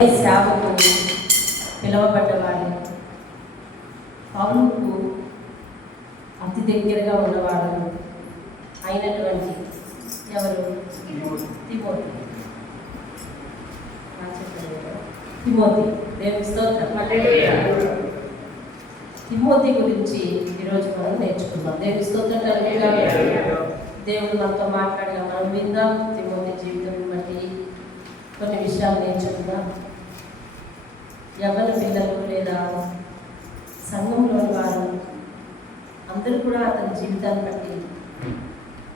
సేవకు పిలువబడ్డవాడు, పౌలుకు అతి దగ్గరగా ఉన్నవాడు అయినటువంటి ఎవరు? తిమోతి. దేవుని స్తోత్రం. తిమోతి గురించి ఈరోజు మనం నేర్చుకుందాం. దేవుని స్తోత్రం. దేవుడు మనతో మాట్లాడిన మనం విందాం. తిమోతి జీవితం బట్టి కొన్ని విషయాలు నేర్చుకుందాం. యవ్వన పిల్లలు లేదా సంఘంలోని వారు అందరూ కూడా అతని జీవితాన్ని బట్టి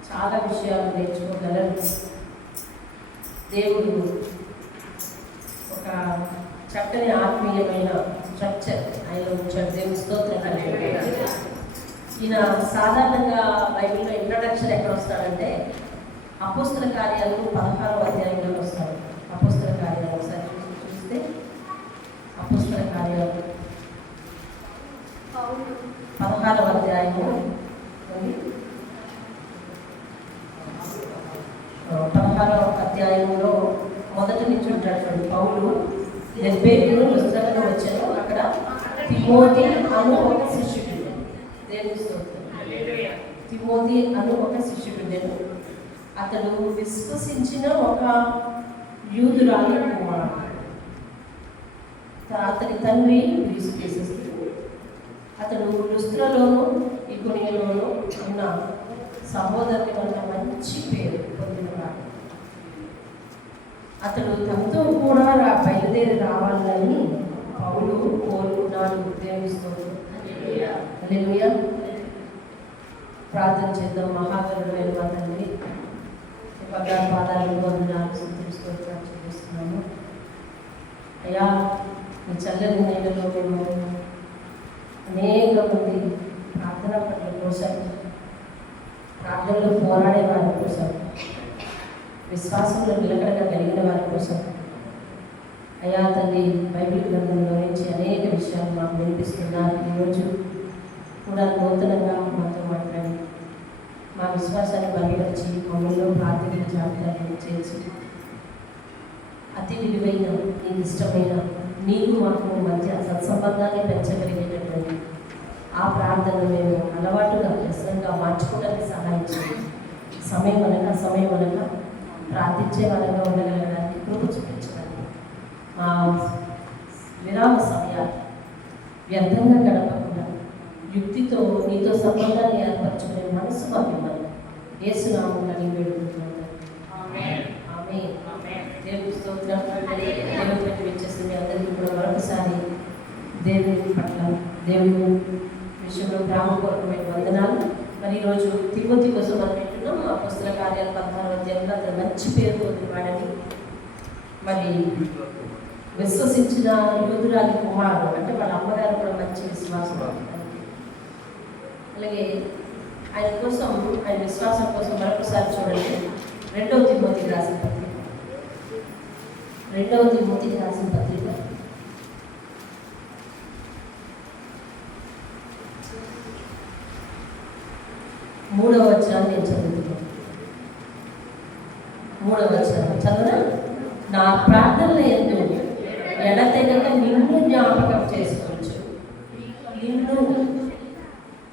చాలా విషయాలు నేర్చుకోగలరు. దేవుడు ఒక చక్కని ఆత్మీయమైన స్ట్రక్చర్ ఆయన ఉంచాడు. దేవుని స్తోత్రం. ఈయన సాధారణంగా బైబిల్లో ఇంట్రడక్షన్ ఎక్కడ వస్తాడంటే అపోస్తల కార్యాలు 16వ అధ్యాయంలో వస్తాడు. అపోస్తల కార్యాలు ఒకసారి చూస్తే అపోస్తల కార్యాలు 16వ అధ్యాయము 16వ అధ్యాయంలో మొదటి నుంచి ఉంటాడు. పౌలు దెర్బేలో లుస్త్రలో వచ్చాను. అక్కడ తిమోతి అను ఒక శిష్యుడు. దేవుని స్తోత్రం. తిమోతి అను ఒక శిష్యుడు. నేను అతడు విశ్వసించిన ఒక యూదురాలి కుమారుడు. అతని తండ్రి గ్రీసు దేశస్థుడు. అతడు లుస్త్రలోను ఇకోనియలోను ఉన్న సహోదరుని వల్ల మంచి పేరు పొందినవాడు. అతడు తనతో కూడా బయలుదేరి రావాలని పౌలు కోరుకున్నాడు. దేవుని స్తోత్రం. హల్లెలూయా. ప్రార్థన చేద్దాం. మహాగరుడైన మా తండ్రి, బంగారు పాదాలను వందనాలు స్తుతిస్తున్నాము చెల్లిస్తున్నాము. అయ్యా, మీ చల్లని నీళ్ళలో మేము అనేక మంది ప్రార్థన పట్ల కోసం, ప్రార్థనలో పోరాడే వారి కోసం, విశ్వాసంలో నిలకడగా కలిగిన వారి కోసం అయ్యా తండ్రి, బైబిల్ గ్రంథంలో నుంచి అనేక విషయాలు మాకు వినిపిస్తున్నారు. ఈరోజు కూడా నూతనంగా మాతో మాట్లాడి మా విశ్వాసాన్ని బలపరిచి మమ్మల్ని ప్రార్థన జాబితాలను చేసి అతి విలువైన నీకు ఇష్టమైన నీకు మాకు మధ్య సత్సంబంధాన్ని పెంచగలిగేటటువంటి ఆ ప్రార్థన మేము అలవాటుగా వ్యసనంగా మార్చుకోవడానికి సహాయం చేయండి. సమయం అనగా ప్రార్థించే వాళ్ళగా ఉండగలగడానికి కృప చూపించడానికి మా విరామ సమయాలు వ్యర్థంగా గడపకుండా యుక్తితో నీతో సంబంధాన్ని ఏర్పరచుకునే మనసు మాకు ఇవ్వాలి. యేసునామమున నీవు వేడుకుంటున్నాను. ఆమేన్. దేవుని స్తోత్రం. దేవుని పట్ల వచ్చేసింది అందరికీ కూడా మరొకసారి దేవుని పట్ల దేవుని విషయంలో ప్రాముఖ్యమైన వందనాలు. మరి ఈరోజు తిమోతి కోసం మనం వింటున్నాం. అపోస్తల కార్యాలు 16వ అధ్యాయంలో అతను మంచి పేరు పొందినవాడని, మరి విశ్వసించిన యూదురాలి కుమారుడు అంటే వాళ్ళ అమ్మగారు కూడా మంచి విశ్వాసం. అలాగే ఆయన కోసం, ఆయన విశ్వాసం కోసం మరొకసారి చూడండి. 2వ తిమోతికి రాసిన పత్రిక 3వ వచనం నేను చదువుతున్నాను. 3వ వచనం చదవనా? నా ప్రార్థనల యందు ఎడతెగక నిన్ను జ్ఞాపకం చేసుకోవచ్చు. నిన్ను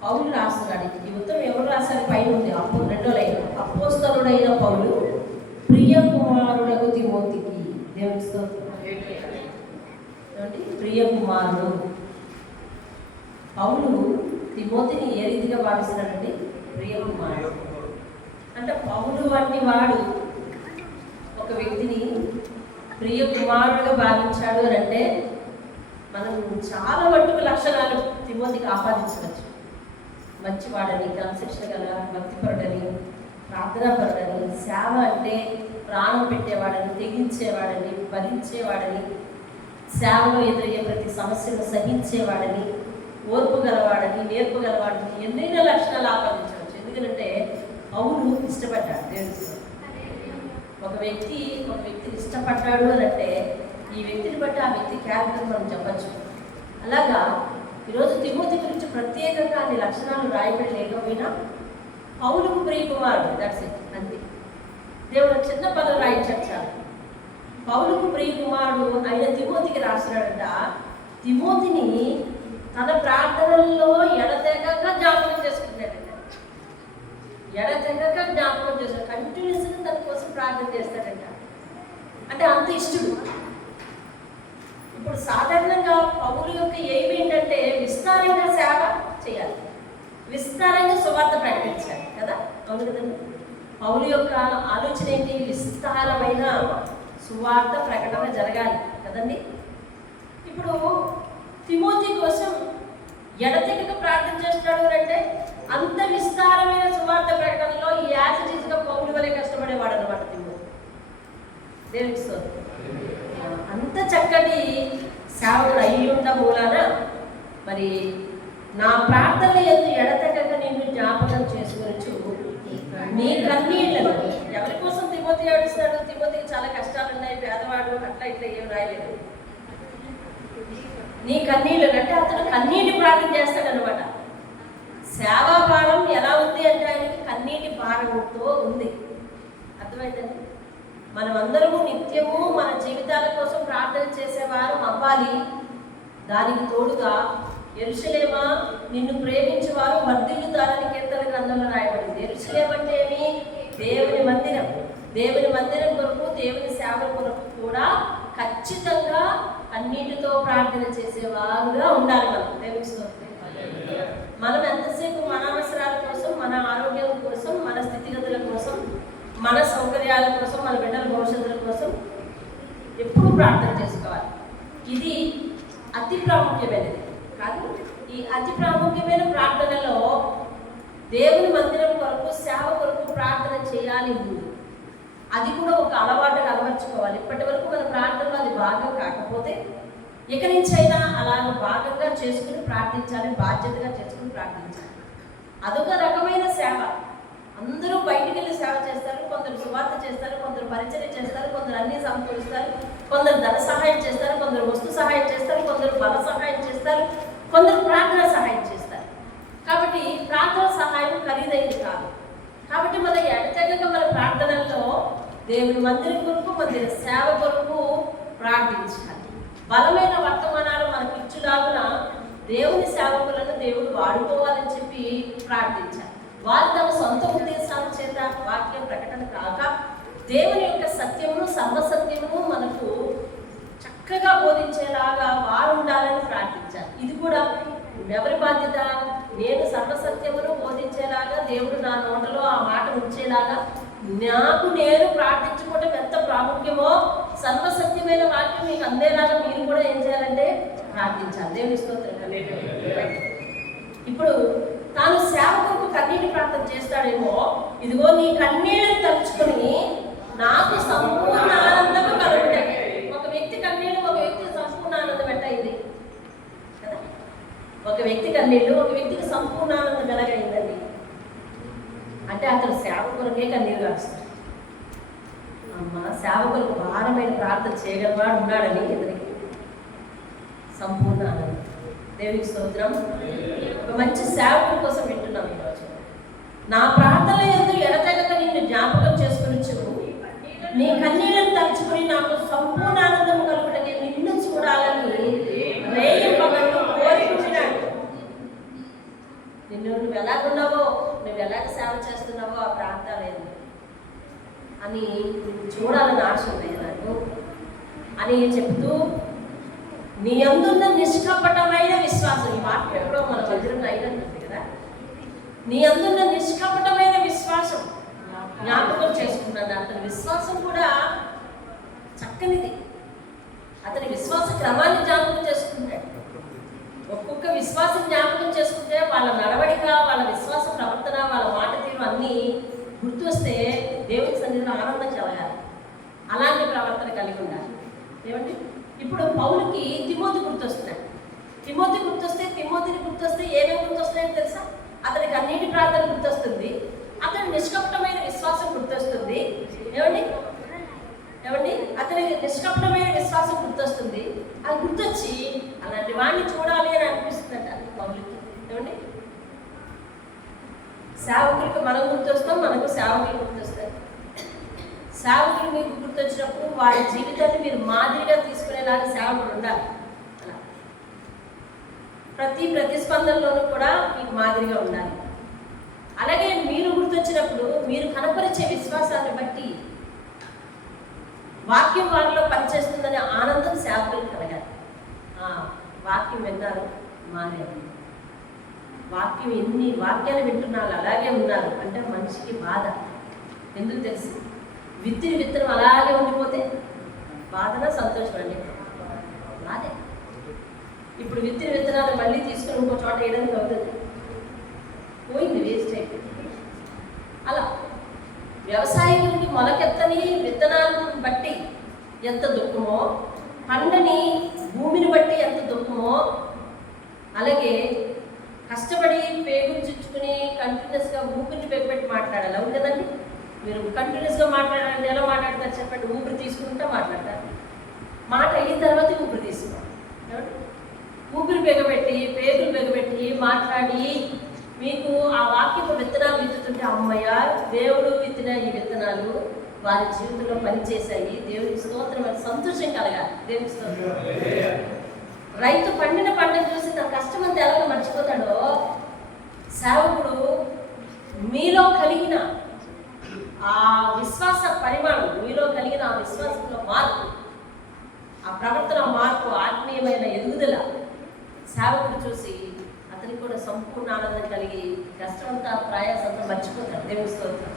పౌలు రాస్తున్నాడు. ఈ ఉత్తరం ఎవరు రాశారు? పైన ఉంది. 2వ లైన్. అపోస్తలుడైన పౌలు ప్రియ కుమారుడకు తిమోతికి. దేవుని స్తోత్రం. ప్రియ కుమారుడు పౌలు తిమోతిని ఏ రీతిగా భావిస్తున్నాడండి? ప్రియ కుమారుడు అంటే పౌలు వంటి వాడు ఒక వ్యక్తిని ప్రియ కుమారుడుగా భావించాడు అని అంటే మనం చాలా మట్టుకు లక్షణాలు తిమోతికి ఆపాదించవచ్చు. మంచివాడని, క్రమశిక్షణ గల, భక్తిపరుడని, ప్రార్థనాపరుడని, సేవ అంటే ప్రాణం పెట్టేవాడని, తెగించేవాడని, భరించేవాడని, సేవలో ఎదురయ్యే ప్రతి సమస్యను సహించేవాడని, ఓర్పు గలవాడని, నేర్పు గలవాడని ఎన్నైనా లక్షణాలు ఆపాదించవచ్చు. ఎందుకంటే పౌలు ఇష్టపడ్డాడు. దేవుడు ఒక వ్యక్తిని ఇష్టపడ్డాడు అని అంటే ఈ వ్యక్తిని బట్టి ఆ వ్యక్తి క్యారెక్టర్ మనం చెప్పచ్చు. అలాగా ఈరోజు తిమోతి గురించి ప్రత్యేకంగా అన్ని లక్షణాలు రాయబడి లేకపోయినా పౌలుకు ప్రియ కుమారుడు, దట్స్ ఇట్, అంతే. దేవుడు చిన్న పదం రాయించాడు చాలు. పౌలుకు ప్రియ కుమారుడు అయిన రాసినాడంట, తిమోతిని తన ప్రార్థనల్లో ఎడతెగక జ్ఞాపకం చేసుకుంటాడంట. ఎడతెగక జ్ఞాపకం చేస్తాడు, కంటిన్యూస్గా తన కోసం ప్రార్థన చేస్తాడంట. అంటే అంత ఇష్టడు. ఇప్పుడు సాధారణంగా పౌలు యొక్క ఎయిమ్ ఏంటంటే విస్తారంగా సేవ చేయాలి, విస్తారంగా సువార్త ప్రకటించాలి కదా. అవును కదండి. పౌలు యొక్క ఆలోచన ఏంటి? విస్తారమైన సువార్త ప్రకటన జరగాలి కదండి. ఇప్పుడు తిమోతి కోసం ఎడతెగక ప్రార్థన చేస్తున్నాడు అంటే అంత విస్తారమైన సువార్త ప్రకటనలో యాజిటీస్గా పౌలు వలె కష్టపడేవాడు అనమాట తిమోతి. దేవునికి స్తోత్రం. అంత చక్కటి సేవకుడు అయ్యుండ మూలాన మరి నా ప్రార్థన ఎందు ఎడతెగక నిన్ను జ్ఞాపకం చేసుకొనొచ్చు నీ కన్నీళ్లను. ఎవరి కోసం తిమోతి ఏడుస్తాడు? తిమోతికి చాలా కష్టాలు ఉన్నాయి, పేదవాడు, అట్లా ఇట్లా ఏం రాయలేదు. నీ కన్నీళ్ళు అంటే అతను కన్నీటి ప్రార్థన చేస్తాడనమాట. సేవా భారం ఎలా ఉంది అంటే ఆయనకి కన్నీటి భారంతో ఉంది. అర్థమైందండి. మనమందరము నిత్యము మన జీవితాల కోసం ప్రార్థన చేసేవారు అవ్వాలి. దానికి తోడుగా యెరూషలేమా నిన్ను ప్రేమించేవారు వర్ధిల్లుతారని కీర్తన గ్రంథంలో రాయబడింది. యెరూషలేం అంటే ఏమి? దేవుని మందిరం. దేవుని మందిరం కొరకు, దేవుని సేవ కొరకు కూడా ఖచ్చితంగా కన్నీటితో ప్రార్థన చేసేవారుగా ఉండాలి మనం. దేవుని స్తోత్రం. మనం ఎంతసేపు మన అవసరాల కోసం, మన ఆరోగ్యం కోసం, మన స్థితిగతుల కోసం, మన సౌకర్యాల కోసం, మన బిడ్డల భవిష్యత్తుల కోసం ఎప్పుడు ప్రార్థన చేసుకోవాలి. ఇది అతి ప్రాముఖ్యమైనది కాదు. ఈ అతి ప్రాముఖ్యమైన ప్రార్థనలో దేవుని మందిరం కొరకు, సేవ కొరకు ప్రార్థన చేయాలి. అది కూడా ఒక అలవాటుగా అలవర్చుకోవాలి. ఇప్పటి వరకు మన ప్రార్థనలో అది భాగం కాకపోతే ఇక నుంచైనా అలాగ భాగంగా చేసుకుని ప్రార్థించాలి, బాధ్యతగా చేసుకుని ప్రార్థించాలి. అదొక రకమైన సేవ. అందరూ బయటికి వెళ్ళి సేవ చేస్తారు, కొందరు సువార్త చేస్తారు, కొందరు పరిచర్య చేస్తారు, కొందరు అన్ని సమకూరుస్తారు, కొందరు ధన సహాయం చేస్తారు, కొందరు వస్తు సహాయం చేస్తారు, కొందరు బల సహాయం చేస్తారు, కొందరు ప్రార్థన సహాయం చేస్తారు. కాబట్టి ప్రార్థన సహాయం ఖరీదైంది కాదు. కాబట్టి మన ఎడతెగక మన ప్రార్థనల్లో దేవుని మందిరం కొరకు, మందిర సేవ కొరకు ప్రార్థించాలి. బలమైన వర్తమానాలు మనకు ఇచ్చులాగున దేవుని సేవకులను దేవుడు వాడుకోవాలని చెప్పి ప్రార్థించాలి. వారు తమ సొంత ఉద్దేశాల చేత వాక్యం ప్రకటన కాక దేవుని యొక్క సత్యమును, సర్వసత్యమును మనకు చక్కగా బోధించేలాగా వారు ఉండాలని ప్రార్థించాలి. ఇది కూడా ఎవరి బాధ్యత? నేను సర్వసత్యమును బోధించేలాగా, దేవుడు నా నోటలో ఆ మాట ఉంచేలాగా నాకు నేను ప్రార్థించుకోవటం ఎంత ప్రాముఖ్యమో, సర్వసత్యమైన వాక్యం మీకు అందేలాగా మీరు కూడా ఏం చేయాలంటే ప్రార్థించాలి. దేవుని స్తోత్రం. ఇప్పుడు తాను సేవకులకు కన్నీటి ప్రార్థన చేస్తాడేమో, ఇదిగో నీ కన్నీళ్ళని తలుచుకొని నాకు సంపూర్ణ ఆనందము కలుగుతాయి. ఒక వ్యక్తి కన్నీళ్ళు, ఒక వ్యక్తికి సంపూర్ణ ఆనందం ఎట్ట ఇది కదా. ఒక వ్యక్తి కన్నీళ్ళు, ఒక వ్యక్తికి సంపూర్ణ ఆనందం ఎలాగైందండి అంటే అతను సేవకులకే కన్నీరు కాస్తాడు. అమ్మ సేవకులకు భారమైన ప్రార్థన చేయగలవాడు ఉన్నాడని ఇతనికి సంపూర్ణ ఆనందం. దేవునికి స్తోత్రం. ఒక మంచి సేవకుల కోసం వింటున్నాం ఈరోజు. నా ప్రార్థన యందు ఎడతెగక నిన్ను జ్ఞాపకం చేసుకొనొచ్చు నీ కన్నీళ్లను తలుచుకుని నాకు సంపూర్ణ ఆనందం కలుగుటకే నిన్ను చూడాలని రేయి పగళ్ళు కోరుకుంటున్నాడు. నువ్వు ఎలాగున్నావో, నువ్వు ఎలాగ సేవ చేస్తున్నావో ఆ ప్రాంతాలేదు అని చూడాలని ఆశ ఉంది నాకు అని చెప్తూ, నీ అందున్న నిష్కపటమైన విశ్వాసం, ఈ మాట ఎప్పుడో మన వజ్రం అయినట్టుంది కదా. నీ అందున్న నిష్కపటమైన విశ్వాసం జ్ఞాపకం చేసుకున్నాను. అతని విశ్వాసం కూడా చక్కనిది. అతని విశ్వాస క్రమాన్ని జ్ఞాపకం చేసుకుంటాడు. ఒక్కొక్క విశ్వాసం జ్ఞాపకం చేసుకుంటే వాళ్ళ నడవడిక, వాళ్ళ విశ్వాస ప్రవర్తన, వాళ్ళ మాట తీరు అన్నీ గుర్తు వస్తే దేవుని సన్నిధిలో ఆనందం కలగాలి. అలాంటి ప్రవర్తన కలిగి ఉండాలి. ఏమండి, ఇప్పుడు పౌలుకి తిమోతి గుర్తొస్తున్నాడు. తిమోతి గుర్తొస్తే, తిమోతిని గుర్తొస్తే ఏమేమి గుర్తొస్తున్నాయో తెలుసా? అతనికి అన్నిటి ప్రార్థన గుర్తొస్తుంది, అతని నిష్కపటమైన విశ్వాసం గుర్తొస్తుంది. ఏమండి ఏమండి అతనికి నిష్కపటమైన విశ్వాసం గుర్తొస్తుంది. అది గుర్తొచ్చి అలాంటి వాడిని చూడాలి అని అనిపిస్తుందంట పౌలుకి. ఏమండి, సేవకులకు మనం గుర్తొస్తాం, మనకు సేవకులు గుర్తొస్తారు. సేవకులు మీకు గుర్తొచ్చినప్పుడు వారి జీవితాన్ని మీరు మాదిరిగా తీసుకునేలాగా సేవకులు ఉండాలి. అలా ప్రతి ప్రతిస్పందనలోనూ కూడా మీకు మాదిరిగా ఉండాలి. అలాగే మీరు గుర్తొచ్చినప్పుడు మీరు కనపరిచే విశ్వాసాన్ని బట్టి వాక్యం వారిలో పనిచేస్తుందనే ఆనందం సేవకులు కలగాలి. వాక్యం విన్నారు, మారారు. వాక్యం ఎన్ని వాక్యాలు వింటున్నారు, అలాగే ఉన్నారు అంటే మనిషికి బాధ. ఎందుకు తెలుసు? విత్తనం అలాగే ఉండిపోతే బాధనా సంతోషం అండి? బాధే. ఇప్పుడు విత్తనాలు మళ్ళీ తీసుకుని ఇంకో చోట వేయడానికి అవుతుంది, పోయింది, వేస్ట్ అయిపోయింది. అలా వ్యవసాయకుడికి మొలకెత్తని విత్తనాలను బట్టి ఎంత దుఃఖమో, పండని భూమిని బట్టి ఎంత దుఃఖమో, అలాగే కష్టపడి పేగులు చుచ్చుకుని కంటిన్యూస్గా ఊపిరిని పెట్టి మాట్లాడాలి. అవును కదండి? మీరు కంటిన్యూస్గా మాట్లాడాలంటే ఎలా మాట్లాడతారు చెప్పండి? ఊపిరి తీసుకుంటా మాట్లాడతారు. మాట అయిన తర్వాత ఊపిరి తీసుకోవాలి. ఊపిరి పేగులు బిగబెట్టి మాట్లాడి మీకు ఆ వాక్యపు విత్తనాలు విత్తుతుంటే అమ్మయ్య, దేవుడు విత్తిన ఈ విత్తనాలు వారి జీవితంలో పనిచేశాయి, దేవుడికి స్తోత్రం అని సంతోషం కలగాలి. దేవుడికి స్తోత్రం. రైతు పండిన పంటను చూసి తన కష్టం అంతా ఎలాగో మర్చిపోతాడో, సేవకుడు మీలో కలిగిన ఆ విశ్వాస పరిమాణం, మీలో కలిగిన ఆ విశ్వాసంలో మార్పు, ఆ ప్రవర్తన మార్పు, ఆత్మీయమైన ఎదుగుదల సేవకుడు చూసి అతనికి కూడా సంపూర్ణ ఆనందం కలిగి కష్టమంతా ప్రయాసంతా మర్చిపోతాడు. దేవుని స్తోత్రం.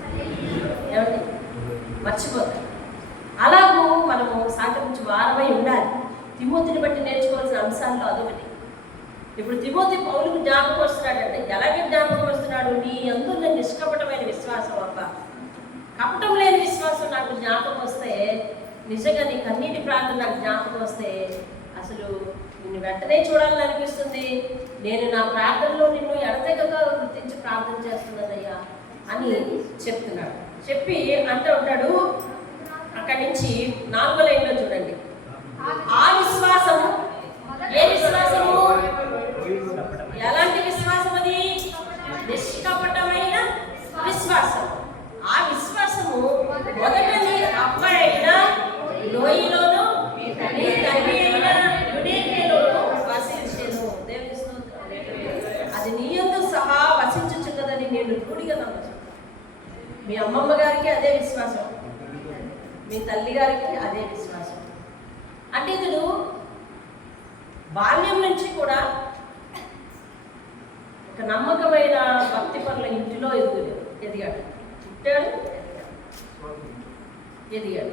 ఏమండి? మర్చిపోతాడు. అలాగూ మనము సాకరించి వారమై ఉండాలి. తిమోతిని బట్టి నేర్చుకోవాల్సిన అంశాల్లో అదొకటి. ఇప్పుడు తిమోతి పౌలుకు జ్ఞాపకం వస్తున్నాడంటే ఎలాగే జ్ఞాపకం వస్తున్నాడు? నీ అందులో నిష్కపటమైన విశ్వాసం అబ్బా, కపటం లేని విశ్వాసం నాకు జ్ఞాపకం వస్తే, నిజంగా నీ కన్నీటి ప్రార్థన నాకు జ్ఞాపకం వస్తే అసలు నిన్ను వెంటనే చూడాలని అనిపిస్తుంది. నేను నా ప్రార్థనలో నిన్ను ఎడతెగగా గుర్తించి ప్రార్థన చేస్తున్నానయ్యా అని చెప్తున్నాడు. చెప్పి అంటూ ఉంటాడు. అక్కడి నుంచి 4వ లైన్లో చూడండి. ఆ విశ్వాసము, ఏ విశ్వాసము? ఎలాంటి విశ్వాసం అది? నిష్కపటమైన విశ్వాసం. ఆ విశ్వాసము మొదటని అబ్బాయిన లోయలోను నీ తండ్రి అయిన యుడేయలోను వసించెను. దేవుని స్తోత్రం. అది నీ యందు సహా వసించుచున్నదని నేను రూఢిగా నమ్ముచున్నాను. మీ అమ్మమ్మ గారికి అదే విశ్వాసం, మీ తల్లి గారికి అదే విశ్వాసం. అంటే ఇతడు బాల్యం నుంచి కూడా ఒక నమ్మకమైన భక్తి పనుల ఇంటిలో ఎదిగాడు, పుట్టాడు, ఎదిగాడు.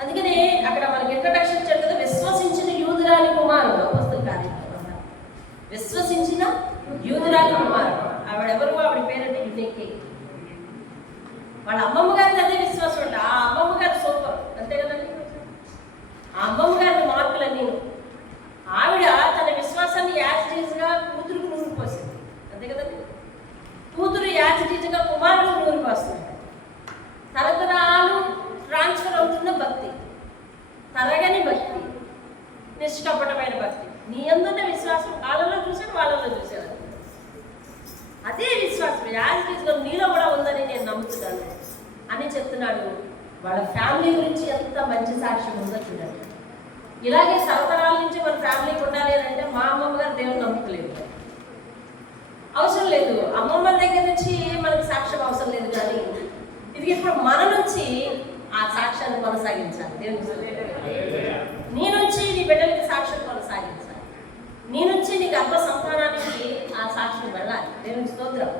అందుకనే అక్కడ మనకి ఇంట్రడక్షన్ ఇచ్చాడు కదా, విశ్వసించిన యూదురాలి కుమారుడు. అపోస్తలుల కార్యక్రమం విశ్వసించిన యూదురాలి కుమారుడు. ఆవిడెవరు? ఆవిడ పేరంటే యునీకే. వాళ్ళ అమ్మమ్మ గారికి అదే విశ్వాసం అంట. ఆ అమ్మమ్మ గారు సూపర్, అంతే కదండి? ఆ అమ్మమ్మ గారి మార్పులన్నీ ఆవిడ తన విశ్వాసాన్ని యాజిటీజ్గా కూతురుకు నూనె పోసింది, అంతే కదండి? కూతురు యాజిటీజ్గా కుమారుడు నూనె పోస్తుంది. తరతరాలు ట్రాన్స్ఫర్ అవుతున్న భక్తి, తరగని భక్తి, నిష్కపటమైన భక్తి. నీ అందున్న విశ్వాసం వాళ్ళలో చూశాడు, వాళ్ళలో చూశాడు. అదే విశ్వాసం యాజిటీజ్గా నీలో కూడా ఉందని నేను నమ్ముతున్నాను అని చెప్తున్నాడు. వాళ్ళ ఫ్యామిలీ గురించి ఎంత మంచి సాక్ష్యం ఉందో చూడండి. ఇలాగే తరతరాల నుంచి మన ఫ్యామిలీకి ఉండాలి అని అంటే మా అమ్మమ్మ గారు దేవుని నమ్ముతలేదు, అవసరం లేదు. అమ్మమ్మ దగ్గర నుంచి మనకు సాక్ష్యం అవసరం లేదు. కానీ ఇది ఇప్పుడు మన నుంచి ఆ సాక్ష్యాన్ని కొనసాగించాలి. దేవుని నీ నుంచి నీ బిడ్డలకి సాక్ష్యం కొనసాగించాలి. నీ నుంచి నీ గర్భ సంతానానికి ఆ సాక్ష్యం వెళ్ళాలి. దేవుని స్తోత్రం.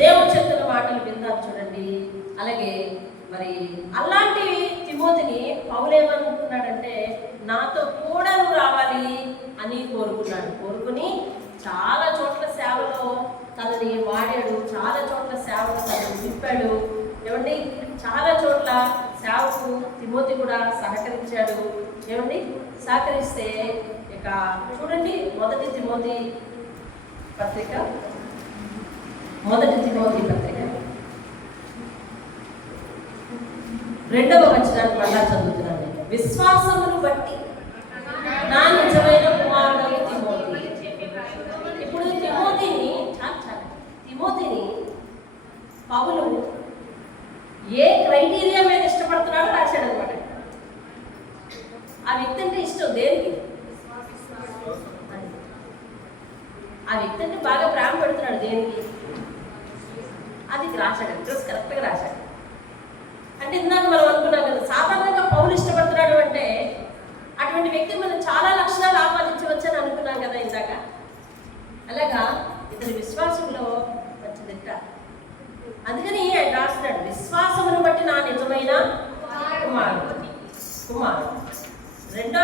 దేవుడు చెప్తున్న మాటలు విందాం చూడండి. అలాగే మరి అలాంటి తిమోతిని పౌలేమనుకున్నాడంటే నాతో కూడా నువ్వు రావాలి అని కోరుకుని చాలా చోట్ల సేవలో తనని వాడాడు, చాలా చోట్ల సేవలో తనని తిప్పాడు. ఏమండి? చాలా చోట్ల సేవకు తిమోతి కూడా సహకరించాడు. ఏమండి? సహకరిస్తే ఇక చూడండి, మొదటి తిమోతి పత్రిక 2వ వచనాన్ని మళ్ళా చదువుతున్నాను. విశ్వాసమును బట్టి నా నిజమైన కుమారుడు తిమోతి. ఇప్పుడు తిమోతిని పౌలు ఏ క్రైటీరియా మీద ఇష్టపడుతున్నాడు ఇతన్ని బాగా ప్రేమ పెడుతున్నాడు. దేనికి? అది రాశాడు, అడ్రస్ కరెక్ట్గా రాశాడు. అంటే ఇందాక మనం అనుకున్నాం కదా, సాధారణంగా పౌలు ఇష్టపడుతున్నాడు అంటే అటువంటి వ్యక్తి మనం చాలా లక్షణాలు ఆపాదించవచ్చు అని అనుకున్నాం కదా ఇందాక. అలాగా ఇతని విశ్వాసంలో మంచి దిట్ట. అందుకని ఆయన రాస్తున్నాడు, విశ్వాసమును బట్టి నా నిజమైన కుమారుడు. రెండో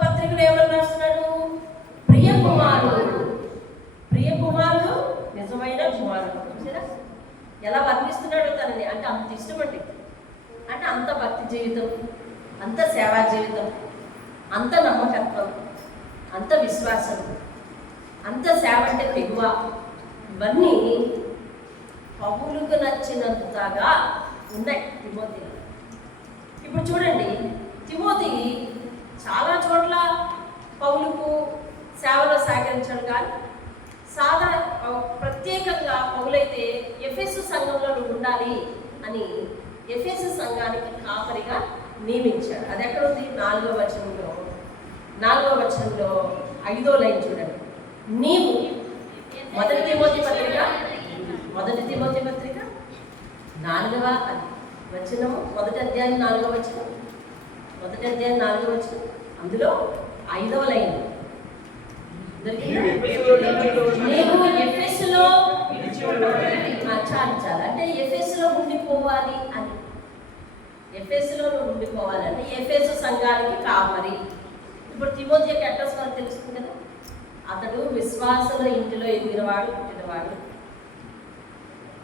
పత్రికలు ఏమని రాస్తున్నాడు? ప్రియ కుమారుడు నిజమైన కుమారుడు. చూసారా ఎలా వర్ణిస్తున్నాడు తనని? అంటే అంత ఇష్టపడి, అంటే అంత భక్తి జీవితం, అంత సేవా జీవితం, అంత నమ్మకత్వం, అంత విశ్వాసం, అంత సేవ అంటే తెగువ, ఇవన్నీ పౌలుకు నచ్చినంతగా ఉన్నాయి తిమోతిలో. ఇప్పుడు చూడండి, తిమోతి చాలా చోట్ల పౌలుకు సేవలో సహకరించాడు. కానీ ప్రత్యేకంగా పౌలైతే ఎఫెసు సంఘంలో నువ్వు ఉండాలి అని ఎఫెసు సంఘానికి కాపరిగా నియమించాడు. అది ఎక్కడుంది? 4వ వచనంలో 5వ లైన్ చూడండి. నీవు మొదటి తిమోతి పత్రిక 4వ వచనము, మొదటి అధ్యాయం 4వ వచనం, అందులో 5వ లైన్. నేను ఎఫెసులో చాలు అంటే ఎఫెసులో ఉండిపోవాలి అని, ఎఫెసులో ఉండిపోవాలంటే ఎఫెసు సంఘానికి కాపరి. ఇప్పుడు తిమోతి యొక్క అడ్రస్ మనకు తెలుస్తుంది కదా. అతడు విశ్వాసంలో ఇంటిలో ఎదిగినవాడు, పుట్టినవాడు,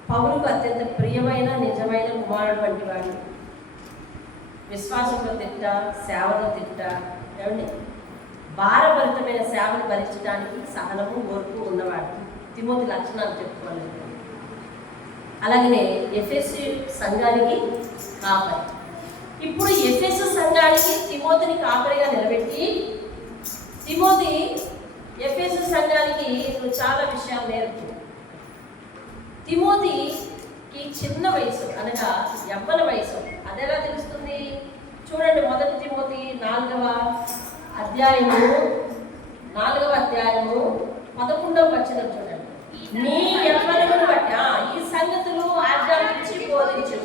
పౌలుకు అత్యంత ప్రియమైన నిజమైన కుమారుడు వంటి వాడు, విశ్వాసంలో తిట్ట, సేవలో తిట్ట, ఏమండి భారభరితమైన సేవను భరించడానికి సహనము, ఓర్పు ఉన్నవాడు. తిమోతి లక్షణాలు చెప్పుకోలేదు. అలాగనే ఎఫెసు సంఘానికి కాపరి. ఇప్పుడు ఎఫెసు సంఘానికి తిమోతిని కాపరిగా నిలబెట్టి, తిమోతి ఎఫెసు సంఘానికి నువ్వు చాలా విషయాలు నేర్పు. తిమోతికి చిన్న వయసు అనగా యవ్వన వయసు. అదెలా తెలుస్తుంది? చూడండి, మొదటి తిమోతి 4వ అధ్యాయము 11వ వచనం చూడండి. నీ యవ్వనమును బట్టి ఈ సంగతులు ఆజ్ఞాపించి బోధించు,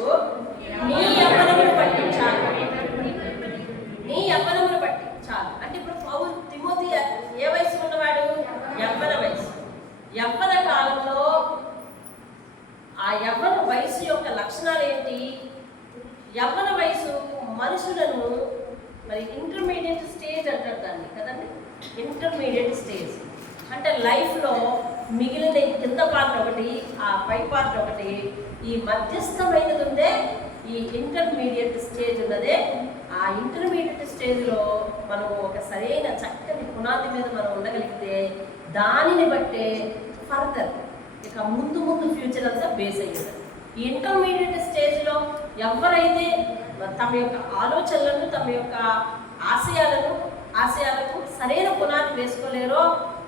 నీ యవ్వనమును బట్టి చాలు. అంటే ఇప్పుడు తిమోతి ఏ వయసు ఉన్నవాడు? యవ్వన వయసు. యవ్వన కాలంలో ఆ యవ్వన వయసు యొక్క లక్షణాలు ఏంటి? యవ్వన వయసు మనుషులను మరి ఇంటర్మీడియట్ స్టేజ్ అంటారు దాన్ని కదండి. ఇంటర్మీడియట్ స్టేజ్ అంటే లైఫ్లో మిగిలిన కింద పార్ట్ ఒకటి, ఆ పై పార్ట్ ఒకటి, ఈ మధ్యస్థమైనది ఉందే ఈ ఇంటర్మీడియట్ స్టేజ్ ఉన్నదే. ఆ ఇంటర్మీడియట్ స్టేజ్లో మనం ఒక సరైన చక్కని పునాది మీద మనం ఉండగలిగితే దానిని బట్టే ఫర్దర్ ఇక ముందు ఫ్యూచర్ అంతా బేస్ అయ్యేది. ఈ ఇంటర్మీడియట్ స్టేజ్లో ఎవరైతే తమ యొక్క ఆలోచనలను, తమ యొక్క ఆశయాలకు సరైన పునాది వేసుకోలేరో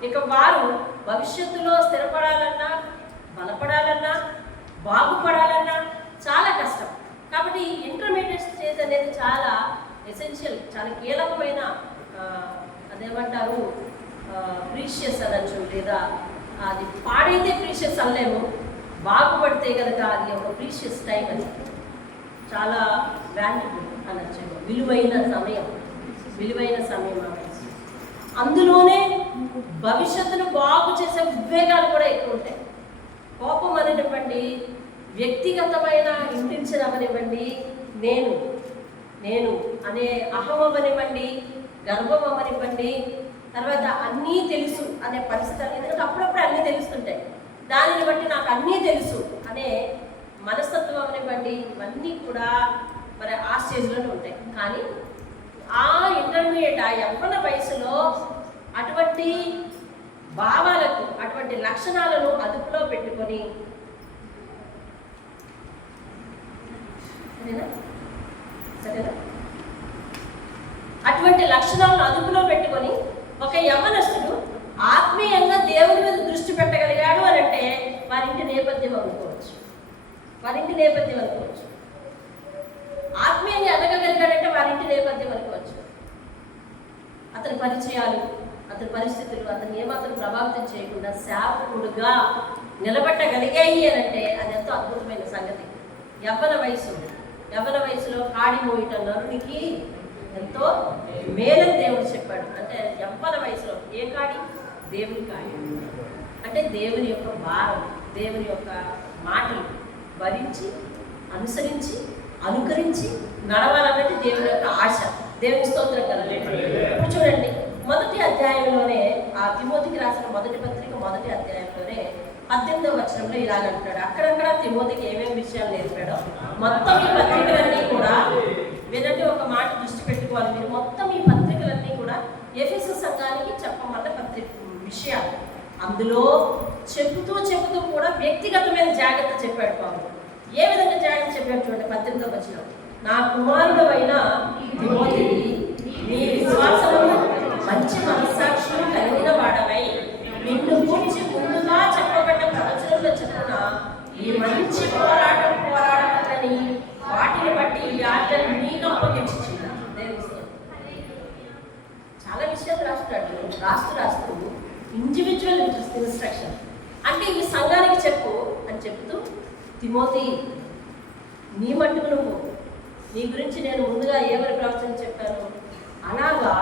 ఇక వారు భవిష్యత్తులో స్థిరపడాలన్నా, బలపడాలన్నా, బాగుపడాలన్నా చాలా కష్టం. కాబట్టి ఇంటర్మీడియట్ స్టేజ్ అనేది చాలా ఎసెన్షియల్, చాలా కీలకమైన, అదేమంటారు ప్రీషియస్ అనొచ్చు, లేదా అది పాడైతే ప్రీషియస్ అనలేము, బాగుపడితే కనుక అది ఒక ప్రీషియస్ టైం అని, చాలా వాల్యుబుల్ అనొచ్చు, విలువైన సమయం అనొచ్చు. అందులోనే భవిష్యత్తును బాగు చేసే ఉద్వేగాలు కూడా ఎక్కువ ఉంటాయి. కోపం అనివ్వండి, వ్యక్తిగతమైన ఇంటెన్షన్ అవనివ్వండి, నేను అనే అహం అవనివ్వండి, గర్వం అవనివ్వండి, తర్వాత అన్నీ తెలుసు అనే పరిస్థితి. ఎందుకంటే అప్పుడప్పుడు అన్నీ తెలుస్తుంటాయి, దానిని బట్టి నాకు అన్నీ తెలుసు అనే మనస్తత్వం అవనివ్వండి, ఇవన్నీ కూడా మరి ఆ స్టేజ్లోనే ఉంటాయి. కానీ ఆ ఇంటర్మీడియట్, ఆ యవ్వన వయసులో అటువంటి భావాలకు, అటువంటి లక్షణాలను అదుపులో పెట్టుకొని, సరేనా, అటువంటి లక్షణాలను అదుపులో పెట్టుకొని ఒక యవ్వనస్తుడు ఆత్మీయంగా దేవుని మీద దృష్టి పెట్టగలిగాడు అని అంటే వారింటి నేపథ్యం అనుకోవచ్చు. ఆత్మీయంగా ఎదగగలిగాడంటే వారింటి నేపథ్యం అనుకోవచ్చు. అతని పరిచయాలు, అతని పరిస్థితులు అతన్ని ఏమాత్రం ప్రభావితం చేయకుండా సేవకుడుగా నిలబెట్టగలిగాయి అని అంటే అది ఎంతో అద్భుతమైన సంగతి. యవ్వన వయసులో కాడి మోయటం నరునికి ఎంతో మేలని దేవుడు చెప్పాడు. అంటే యవ్వన వయసులో ఏ కాడి? దేవుని కాడి. అంటే దేవుని యొక్క భారం, దేవుని యొక్క మాటలు భరించి అనుసరించి అనుకరించి నడవాలన్నది దేవుని యొక్క ఆశ. దేవుని స్తోత్రం కదండి. ఇప్పుడు చూడండి, మొదటి అధ్యాయంలోనే ఆ తిమోతికి రాసిన మొదటి పత్రిక మొదటి అధ్యాయంలోనే 18వ వచనంలో ఇలాగంటాడు. అక్కడక్కడ తిమోతికి ఏమేమి విషయాలు నేర్పాడో మొత్తం ఈ పత్రికలన్నీ కూడా వినండి. ఒక మాట దృష్టి పెట్టుకోవాలి మీరు. మొత్తం ఈ పత్రికలన్నీ కూడా ఎఫెసు సంఘానికి చెప్పమన్న విషయాలు. అందులో చెబుతూ కూడా వ్యక్తిగతమైన జాగ్రత్త చెప్పాడు పౌలు. ఏ విధంగా జాగ్రత్త చెప్పాడు చూడండి. 18వ వచనం, నా కుమారుడు అయిన తిమోతి, నీ విశ్వాసము మంచి మనస్సాక్షులు కలిగిన వాడవై నిన్ను గురించి ముందుగా చెప్పబడ్డ ప్రవచనంలో చెప్పిన ఈ మంచి పోరాడమని వాటిని బట్టి ఈ ఆజ్ఞను నీకు అప్పగించుచున్నాను. చాలా విషయాలు రాస్తూ ఇండివిజువల్ ఇన్స్ట్రక్షన్. అంటే ఇవి సంఘానికి చెప్పు అని చెప్తూ, తిమోతి నీ మట్టుకు నువ్వు, నీ గురించి నేను ముందుగా ఏమని ప్రవచనం చెప్పాను అలాగా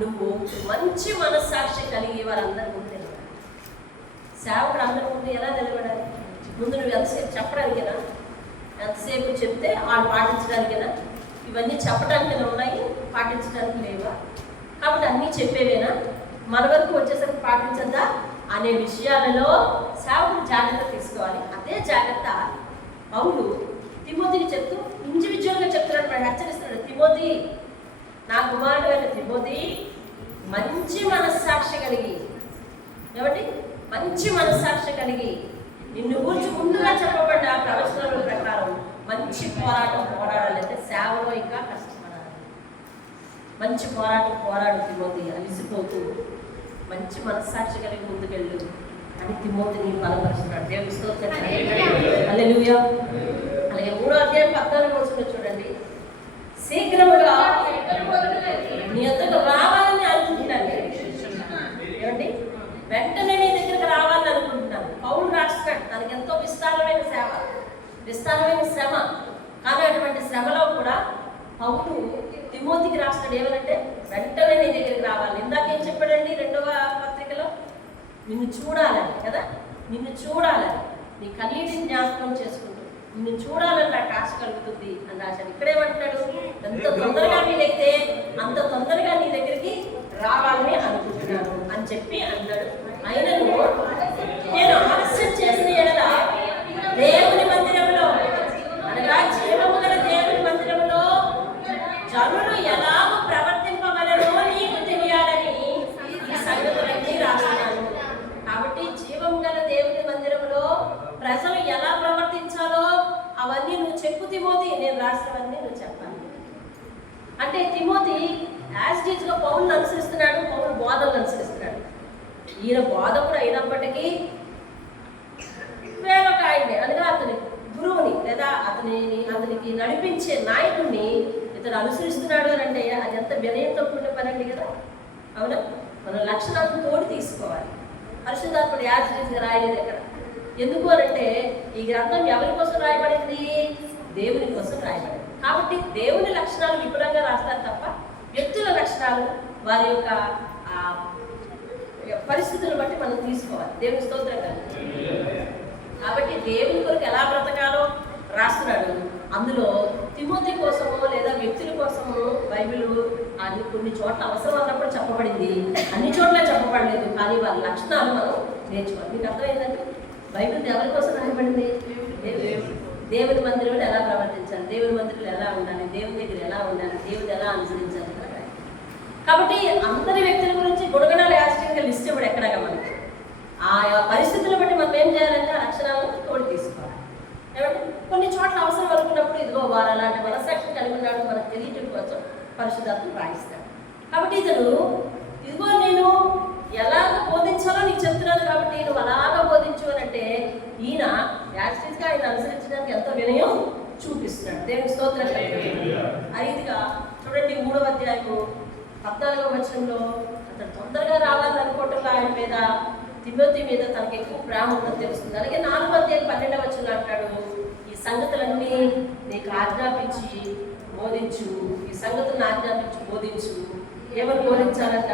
నువ్వు మంచి మనస్సాక్షి కలిగి వారందరి ముందు నిలబడాలి. సేవకుడు అందరి ముందు ఎలా నిలబడాలి? ముందు నువ్వు ఎంతసేపు చెప్పడానికేనా? ఎంతసేపు చెప్తే వాళ్ళు పాటించడానికేనా? ఇవన్నీ చెప్పడానికైనా ఉన్నాయి, పాటించడానికి లేవా? కాబట్టి అన్నీ చెప్పేవేనా? మన వరకు వచ్చేసరికి పాటించద్దా అనే విషయాలలో సేవకుడు జాగ్రత్త తీసుకోవాలి. అదే జాగ్రత్త పౌలు తిమోతికి చెప్తూ ఇండివిజువల్గా చెప్తున్నాడు, హెచ్చరిస్తున్నాడు. తిమోతి, నా కుమారుడు అయిన తిమోతి, మంచి మనస్సాక్షి కలిగి, ఏమంటే మంచి మనస్సాక్షి కలిగి నిన్ను గురించి ముందుగా చెప్పబడ్డ ప్రవచనాల ప్రకారం మంచి పోరాటం పోరాడాలి. అంటే సేవలో ఇంకా కష్టపడాలి. మంచి పోరాడు తిమోతి, అలిసిపోతూ మంచి మనస్సాక్షి కలిగి ముందుకెళ్ళు అని తిమోతిని బలపరుస్తున్నాడు. దేవుని స్తోత్రం. హల్లెలూయా. అలాగే 3వ అధ్యాయం 14వ వచనం చూడండి, శీఘ్రముగా నీ వద్దకు రావాలని అనుకుంటున్నాను. ఏమండి? వెంటనే నీ దగ్గరకు రావాలని అనుకుంటున్నాను. పౌలు రాస్తున్నాడు, తనకి ఎంతో విస్తారమైన శ్రమ. కానీ అటువంటి శ్రమలో కూడా పౌలు తిమోతికి రాస్తున్నాడు ఏమనంటే వెంటనే నీ దగ్గరికి రావాలి. ఇందాకేం చెప్పాడండి 2వ పత్రికలో? నిన్ను చూడాలని కదా, నిన్ను చూడాలని, నీ కన్నీటిని జ్ఞాపకం చేసుకుంటూ నిన్ను చూడాలని నాకు ఆశ కలుగుతుంది అని రాశాడు. ఇక్కడేమంటాడు? ఎంత తొందరగా వీలైతే అంత తొందరగా నీ దగ్గరికి రావాలని అనుకుంటున్నాను అని చెప్పి అంటాడు. అయినను నేను ఆలస్యం చేసిన ఎడల దేవుని మందిరంలో, అనగా జీవము గల దేవుని మందిరంలో జనులు ఎలాగో ప్రవర్తింపవలనో నీకు తెలియాలని ఈ సంగతులన్నీ రాస్తున్నాను. కాబట్టి జీవము గల దేవుని మందిరంలో ప్రజలు ఎలా ప్రవర్తించాలో అవన్నీ నువ్వు చెప్పు తిమోతి. నేను రాసినవన్నీ నువ్వు చెప్పాలి. అంటే తిమోతి యాజ్ ఇట్ గా పౌలును అనుసరిస్తున్నాడు, పౌలు బోధనలు అనుసరిస్తున్నాడు. ఈయన బోధకుడు అయినప్పటికీ వేరొక ఆయన్ని, అనగా అతని గురువుని లేదా అతనికి నడిపించే నాయకుడిని ఇతను అనుసరిస్తున్నాడు అని అంటే అది ఎంత వినయంతో కూడిన పని అండి కదా. అవునా? మన లక్షణాలను తోడు తీసుకోవాలి. పరిశుద్ధాత్ముడు యాజ్ ఇట్ గా రాయలేదు ఎక్కడ. ఎందుకు అనంటే ఈ గ్రంథం ఎవరి కోసం రాయబడింది? దేవుని కోసం రాయబడింది. కాబట్టి దేవుని లక్షణాలు విపులంగా రాస్తారు తప్ప వ్యక్తుల లక్షణాలు వారి యొక్క పరిస్థితులను బట్టి మనం తీసుకోవాలి. దేవుని స్తోత్రం కాదు. కాబట్టి దేవుని కొరకు ఎలా బ్రతకాలో రాస్తున్నాడు. అందులో తిమోతి కోసమో లేదా వ్యక్తుల కోసమో బైబిల్ కొన్ని చోట్ల అవసరం అన్నప్పుడు చెప్పబడింది, అన్ని చోట్ల చెప్పబడలేదు. కానీ వారి లక్షణాలు మనం నేర్చుకోవాలి. మీకు అర్థమైందంటే బైబిల్ ఎవరి కోసం రాయబడింది? దేవుని మందిరంలో ఎలా ప్రవర్తించాలి, దేవుని మందిరంలో ఎలా ఉండాలి, దేవుని దగ్గర ఎలా ఉండాలి, దేవుని ఎలా అనుసరించాలి. కాబట్టి అందరి వ్యక్తుల గురించి గుణగణాలు యాస్టింగ్గా లిస్ట్ ఇవ్వడు ఎక్కడగా మనకి. ఆ పరిస్థితులను బట్టి మనం ఏం చేయాలంటే ఆ లక్షణాలను తోడు తీసుకోవాలి. ఏమంటే కొన్ని చోట్ల అవసరం అనుకున్నప్పుడు ఇదిగో వారు అలాంటి మనస్సాక్షి కలిగి ఉన్నాడు మనకు తెలియటం కోసం పరిశుద్ధాత్మను రాయిస్తాడు. కాబట్టి ఇదిగో నేను ఎలాగ బోధించాలో నీకు చెప్తున్నాను కాబట్టి నువ్వు అలాగ బోధించు అని అంటే ఈయన యాస్టింగ్గా ఆయన అనుసరించడానికి ఎంతో వినయం చూపిస్తున్నాడు. దేవుని స్తోత్రం. 5గా చూడండి 3వ అధ్యాయము 14వ వచనంలో వాడి మీద, తిమోతి మీద తనకు ఎక్కువ ప్రేమ ఉందని తెలుస్తుంది. అలాగే 4:12 అంటాడు, ఈ సంగతులన్నీ నీకు ఆజ్ఞాపించి బోధించు, ఈ సంగతులను ఆజ్ఞాపించి బోధించు. ఏమని బోధించాలంట?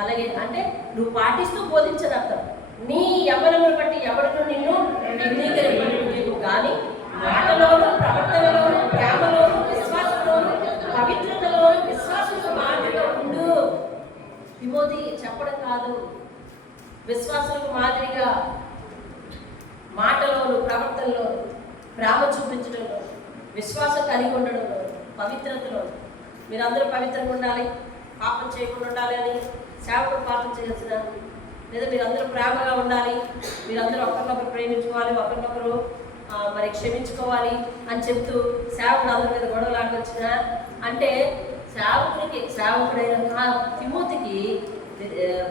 అలాగే అంటే నువ్వు పాటిస్తూ బోధించని అర్థం. నీ యవ్వనమును బట్టి ఎవరిను నిన్ను నిర్ణీకరించు కానీ మాటలోను, ప్రవర్తనలోను, ప్రేమలోను, విశ్వాసంలోను, పవిత్రతలోను, విశ్వాసంతో మాదిరిగా ఉండు. తిమోతి చెప్పడం కాదు, విశ్వాసాలకు మాదిరిగా మాటలోను, ప్రవర్తనలో, ప్రేమ చూపించడంలో, విశ్వాసం కలిగి ఉండడంలో, పవిత్రతలో. మీరందరూ పవిత్రంగా ఉండాలి, పాపం చేయకుండా ఉండాలి అని సేవకుడు పాపం చేయాల్సిన, లేదా మీరందరూ ప్రేమగా ఉండాలి, మీరందరూ ఒకరినొకరు ప్రేమించుకోవాలి, ఒకరినొకరు మరి క్షమించుకోవాలి అని చెప్తూ సేవకుడు అందరి మీద గొడవలు ఆడవచ్చిన అంటే సేవకుడైన తిమోతికి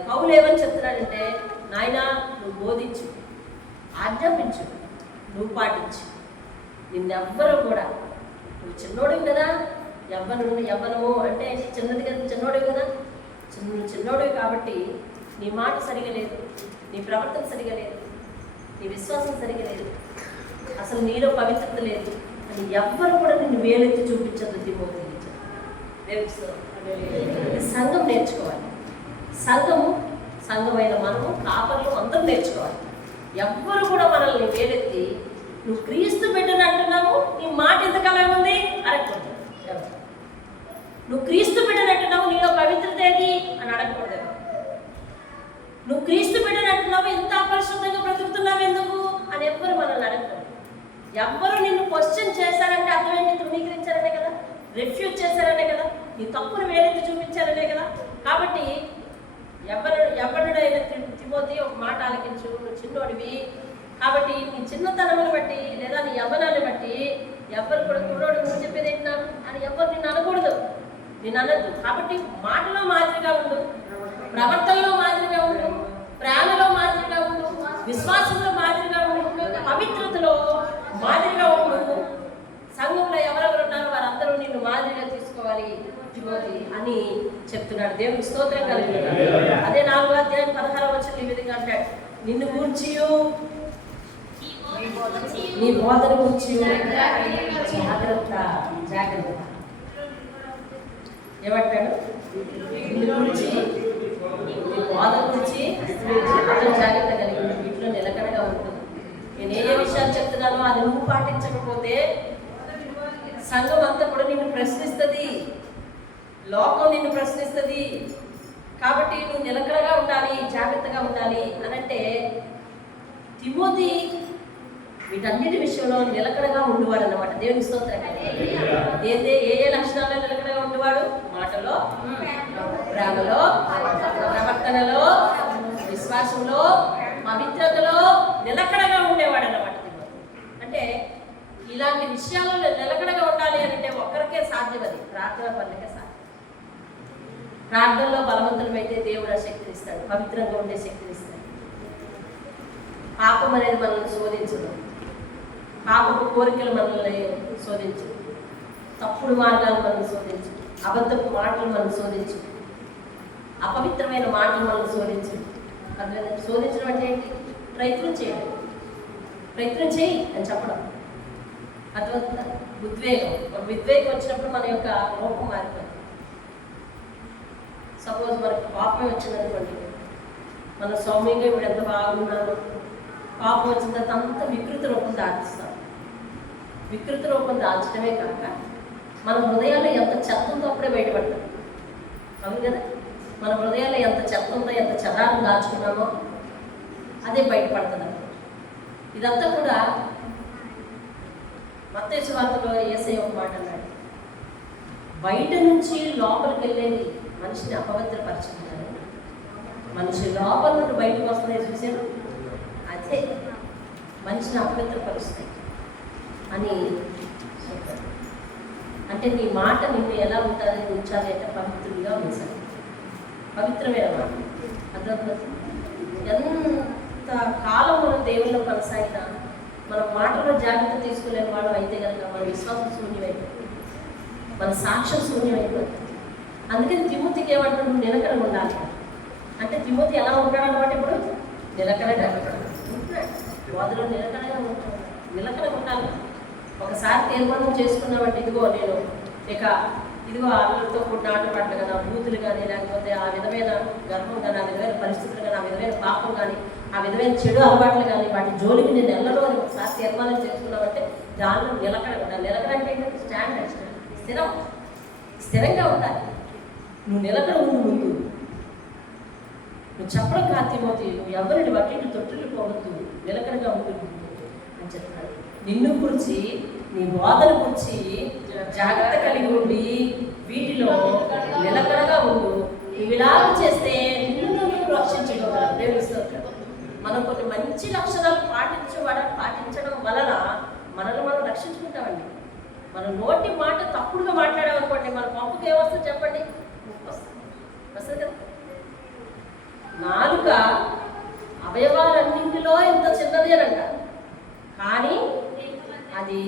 పౌలు ఏమని చెప్తున్నాడంటే, నాయనా నువ్వు బోధించు, ఆజ్ఞాపించు, నువ్వు పాటించు. నిన్నెవ్వరూ కూడా, నువ్వు చిన్నోడివి కదా, యవ్వనము అంటే చిన్నది కదా, చిన్నోడివి కదా, చిన్నోడివి కాబట్టి నీ మాట సరిగా లేదు, నీ ప్రవర్తన సరిగా లేదు, నీ విశ్వాసం సరిగా లేదు, అసలు నీలో పవిత్రత లేదు అని ఎవ్వరు కూడా నిన్ను వేలెత్తి చూపించద్దు తిమోతి. సంఘం నేర్చుకోవాలి. సంఘమైన మనము, కాపర్లు అందరూ నేర్చుకోవాలి. ఎవ్వరు కూడా మనల్ని వేలెత్తి నువ్వు క్రీస్తు బిడ్డని అంటున్నావు, నీ మాట ఎంతకాలం ఉంది అడగకూడదు. నువ్వు క్రీస్తు బిడ్డని అంటున్నావు, నీలో పవిత్రత ఏది అని అడగకూడదు. నువ్వు క్రీస్తు బిడ్డని అంటున్నావు, ఎంత అపరిశుద్ధంగా బ్రతుకుతున్నావు ఎందుకు అని ఎవ్వరు మనల్ని అడగకూడదు. ఎవ్వరు నిన్ను క్వశ్చన్ చేశారంటే అర్థం ఏంటి? తృణీకరించారనే కదా, రిఫ్యూజ్ చేశారనే కదా, నీ తప్పును వేలెత్తి చూపించారనే కదా. కాబట్టి ఎవరుడైన తిమోతి ఒక మాట ఆలకించు, నువ్వు చిన్నోడివి కాబట్టి నీ చిన్నతనమును బట్టి లేదా నీ యవ్వనాన్ని బట్టి ఎవ్వరు కూడా కుర్రోడు నువ్వు చెప్పేది ఏంటన్నాను అని ఎవ్వరు నిన్ను అనకూడదు, నేను అనద్దు. కాబట్టి మాటలో మాదిరిగా ఉండు, ప్రవర్తనలో మాదిరిగా ఉండు, ప్రేమలో మాదిరిగా ఉండు, విశ్వాసంలో మాదిరిగా ఉండు, పవిత్రతలో మాదిరిగా ఉండు. సంఘంలో ఎవరెవరు ఉన్నారో వారందరూ నిన్ను మాదిరిగా తీసుకోవాలి తిమోతి అని చెప్తున్నాడు. దేవునికి స్తోత్రం కలుగుతున్నాడు. అదే 4:16 ఈ విధంగా అంటాడు, నిన్ను గూర్చియు నీ బోధన గురించి జాగ్రత్త. ఏమంటాడు? నిన్ను గురించి, నీ బోధన గురించి జాగ్రత్త కలిగి వీటిలో నిలకడగా ఉంటుంది. నేను ఏ విషయాలు చెప్తున్నానో అది నువ్వు పాటించకపోతే సంఘం అంతా కూడా నిన్ను ప్రశ్నిస్తుంది, లోకం నిన్ను ప్రశ్నిస్తుంది. కాబట్టి నువ్వు నిలకడగా ఉండాలి, జాగ్రత్తగా ఉండాలి అని అంటే తిమోతి వీటన్నిటి విషయంలో నిలకడగా ఉండేవాడు అన్నమాట. దేవుని స్తోత్రం. ఏ లక్షణాల్లో నిలకడగా ఉండేవాడు? మాటలో, ప్రేమలో, ప్రవర్తనలో, విశ్వాసంలో, పవిత్రతలో నిలకడగా ఉండేవాడు అన్నమాట తిమోతి. అంటే ఇలాంటి విషయాల్లో నిలకడగా ఉండాలి అంటే ఒక్కరికే సాధ్యం, అది ప్రార్థన పనులకే సాధ్యం. ప్రార్థనలో బలవంతులమైతే దేవుడు ఆ శక్తిని ఇస్తాడు, పవిత్రంగా ఉండే శక్తిని ఇస్తాడు. పాపం అనేది మనల్ని శోధించదు, పాపపు కోరికలు మనల్ని శోధించు, తప్పుడు మార్గాలు మనల్ని శోధించు, అబద్ధపు మాటలు మనల్ని శోధించు, అపవిత్రమైన మాటలు మనల్ని శోధించు. శోధించడం అంటే ఏంటి? ప్రయత్నం చేయడం, ప్రయత్నం చేయి అని చెప్పడం. అర్థమవుతుందా? ఉద్వేగం, ఒక విద్వేగం వచ్చినప్పుడు మన యొక్క రూపం మారిపోతుంది. సపోజ్ మనకి కోపం వచ్చిందనుకోండి, మన సౌమ్యంగా ఇప్పుడు ఎంత బాగున్నారు, కోపం వచ్చిన తర్వాత అంతా వికృత రూపం దాల్చిస్తాం. వికృత రూపం దాల్చడమే కాక మన హృదయాల్లో ఎంత చెత్త ఉందో అప్పుడే బయటపడతాం. అవును కదా? మన హృదయాల్లో ఎంత చెత్త ఉందో, ఎంత చెదాలను దాచుకున్నామో అదే బయటపడుతుంది. ఇదంతా కూడా మత్తయి సువార్తలో యేసయ్య ఒక మాట అన్నాడు, బయట నుంచి లోపలికి వెళ్ళేది మనిషిని అపవిత్రపరచుకున్నాడు, మనిషి లోపల నుండి బయటకు వస్తున్నాయి చూసాను, అదే మనిషిని అపవిత్రపరుస్తాయి అని చెప్పారు. అంటే నీ మాట నిన్ను ఎలా ఉంటుందని ఉంచాలి అంటే పవిత్రంగా ఉంచాలి, పవిత్రమైన మాట. అర్థమవుతుంది? ఎంత కాలం మనం దేవుళ్ళు కొనసాగినా మన మాటలో జాగ్రత్త తీసుకునే వాడు అయితే కనుక మన విశ్వాసం శూన్యమైపోతుంది, మన సాక్ష్యం శూన్యమైపోతుంది. అందుకని తిమోతికి ఏమంటారు? నువ్వు నిలకడగా ఉండాలి. అంటే తిమోతి ఎలా ఉంటాడు అనమాట? ఇప్పుడు నిలకడగా బోధలో నిలకడగా ఉంటాడు. నిలకడగా ఉండాలి. ఒకసారి తీర్మానం చేసుకున్నామంటే ఇదిగో నేను ఇదిగో అల్లరితో కూడిన ఆటపాటలు కానీ, ఆ బూతులు కానీ, లేకపోతే ఆ విధమైన గర్భం కానీ, ఆ విధమైన పరిస్థితులు కానీ, ఆ విధమైన పాపం కానీ, ఆ విధమైన చెడు అలవాట్లు కానీ, వాటి జోలికి నేను ఎల్లడో అని ఒకసారి తీర్మానం చేసుకున్నామంటే దానిలో నిలకడ ఉండాలి. నిలకడ అంటే ఏంటంటే స్టాండర్డ్, స్థిరంగా ఉండాలి. నువ్వు నిలకడ ముందు నువ్వు చెప్పడం కాదు తిమోతి, నువ్వు ఎవరిని వడ్డీ తొట్టులు పోవద్దు, నిలకడగా ఉంటుంది అని చెప్తాడు. నిన్ను గురించి, నీ బోధన గురించి జాగ్రత్త కలిగి ఉండి వీటిలో నిలకడగా ఉండు. నువ్వు ఇలాగ చేస్తే నిన్ను నువ్వు రక్షించుకోగలవు. దేవుడు మనం కొన్ని మంచి లక్షణాలు పాటించడం వలన మనల్ని మనం రక్షించుకుంటామండి. మన నోటి మాట తప్పుడుగా మాట్లాడామనుకోండి, మన పంపుకి ఏమొస్తుంది చెప్పండి? వస్తుంది కదా. నాలుక అవయవాలన్నింటిలో ఇంత చిన్నది అని అంట, కానీ అది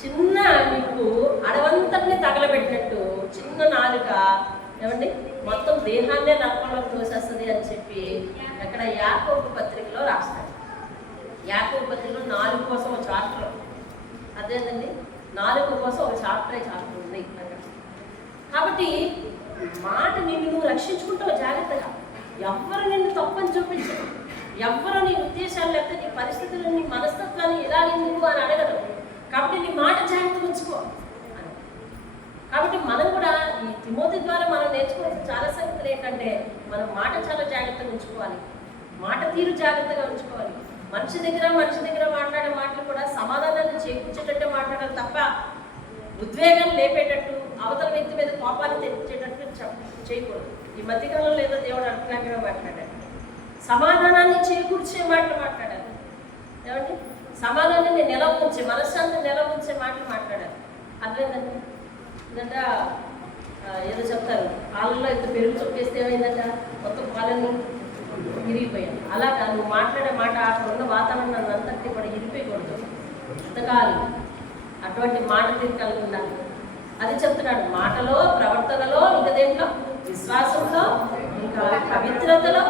చిన్న నిప్పు అడవంతటిని తగలబెట్టినట్టు చిన్న నాలుక ఏమండి మొత్తం దేహాన్నే నరకంలోకి తోసేస్తుంది అని చెప్పి అక్కడ యాకోబు పత్రికలో రాస్తాడు. యాకోబు పత్రికలో 4 కోసం ఒక చాప్టర్, అదేంటండి 4 కోసం ఒక చాప్టర్ ఉంది అక్కడ. కాబట్టి మాట నిన్ను నువ్వు రక్షించుకుంటావు జాగ్రత్తగా. ఎవ్వరు నిన్ను తప్పని చూపించరు, ఎవ్వరు నీ ఉద్దేశాలు లేకపోతే నీ పరిస్థితులు, నీ మనస్తత్వాన్ని ఎలా ఎందుకు అని అడగరు. కాబట్టి నీ మాట జాగ్రత్త ఉంచుకో అని. కాబట్టి మనం కూడా ఈ తిమోతి ద్వారా మనం నేర్చుకోవాల్సిన చాలా సంగతులు ఏంటంటే, మనం మాట చాలా జాగ్రత్తగా ఉంచుకోవాలి, మాట తీరు జాగ్రత్తగా ఉంచుకోవాలి. మనిషి దగ్గర మాట్లాడే మాటలు కూడా సమాధానాన్ని చేకూర్చేటట్టే మాట్లాడాలి తప్ప ఉద్వేగం లేపేటట్టు, అవతల వ్యక్తి మీద కోపాన్ని తెచ్చేటట్టు చేయకూడదు. ఈ మధ్యకాలంలో ఏదో దేవుడు అర్థంగా మాట్లాడాలి, సమాధానాన్ని చేకూర్చే మాటలు మాట్లాడాలి. ఏమండి సమాధానాన్ని నిలవుంచే, మనశ్శాంతిని నిలవుంచే మాటలు మాట్లాడాలి. అర్థమైందండి? ఏంటంట ఏదో చెప్తారు, పాలల్లో ఇంత పెరుగు చొక్కేస్తే ఏమైందంట మొత్తం పాలన్నీ ఇరిగిపోయాను. అలాగా నువ్వు మాట్లాడే మాట అక్కడ ఉన్న వాతావరణాన్ని అంతటి కూడా ఇరిపోయకూడదు, ఉతకాలి. అటువంటి మాట తీరు కలిగి ఉండాలి. అది చెప్తున్నాడు. మాటలో, ప్రవర్తనలో, ఇంకా దేంట్లో, విశ్వాసంలో, ఇంకా పవిత్రతలో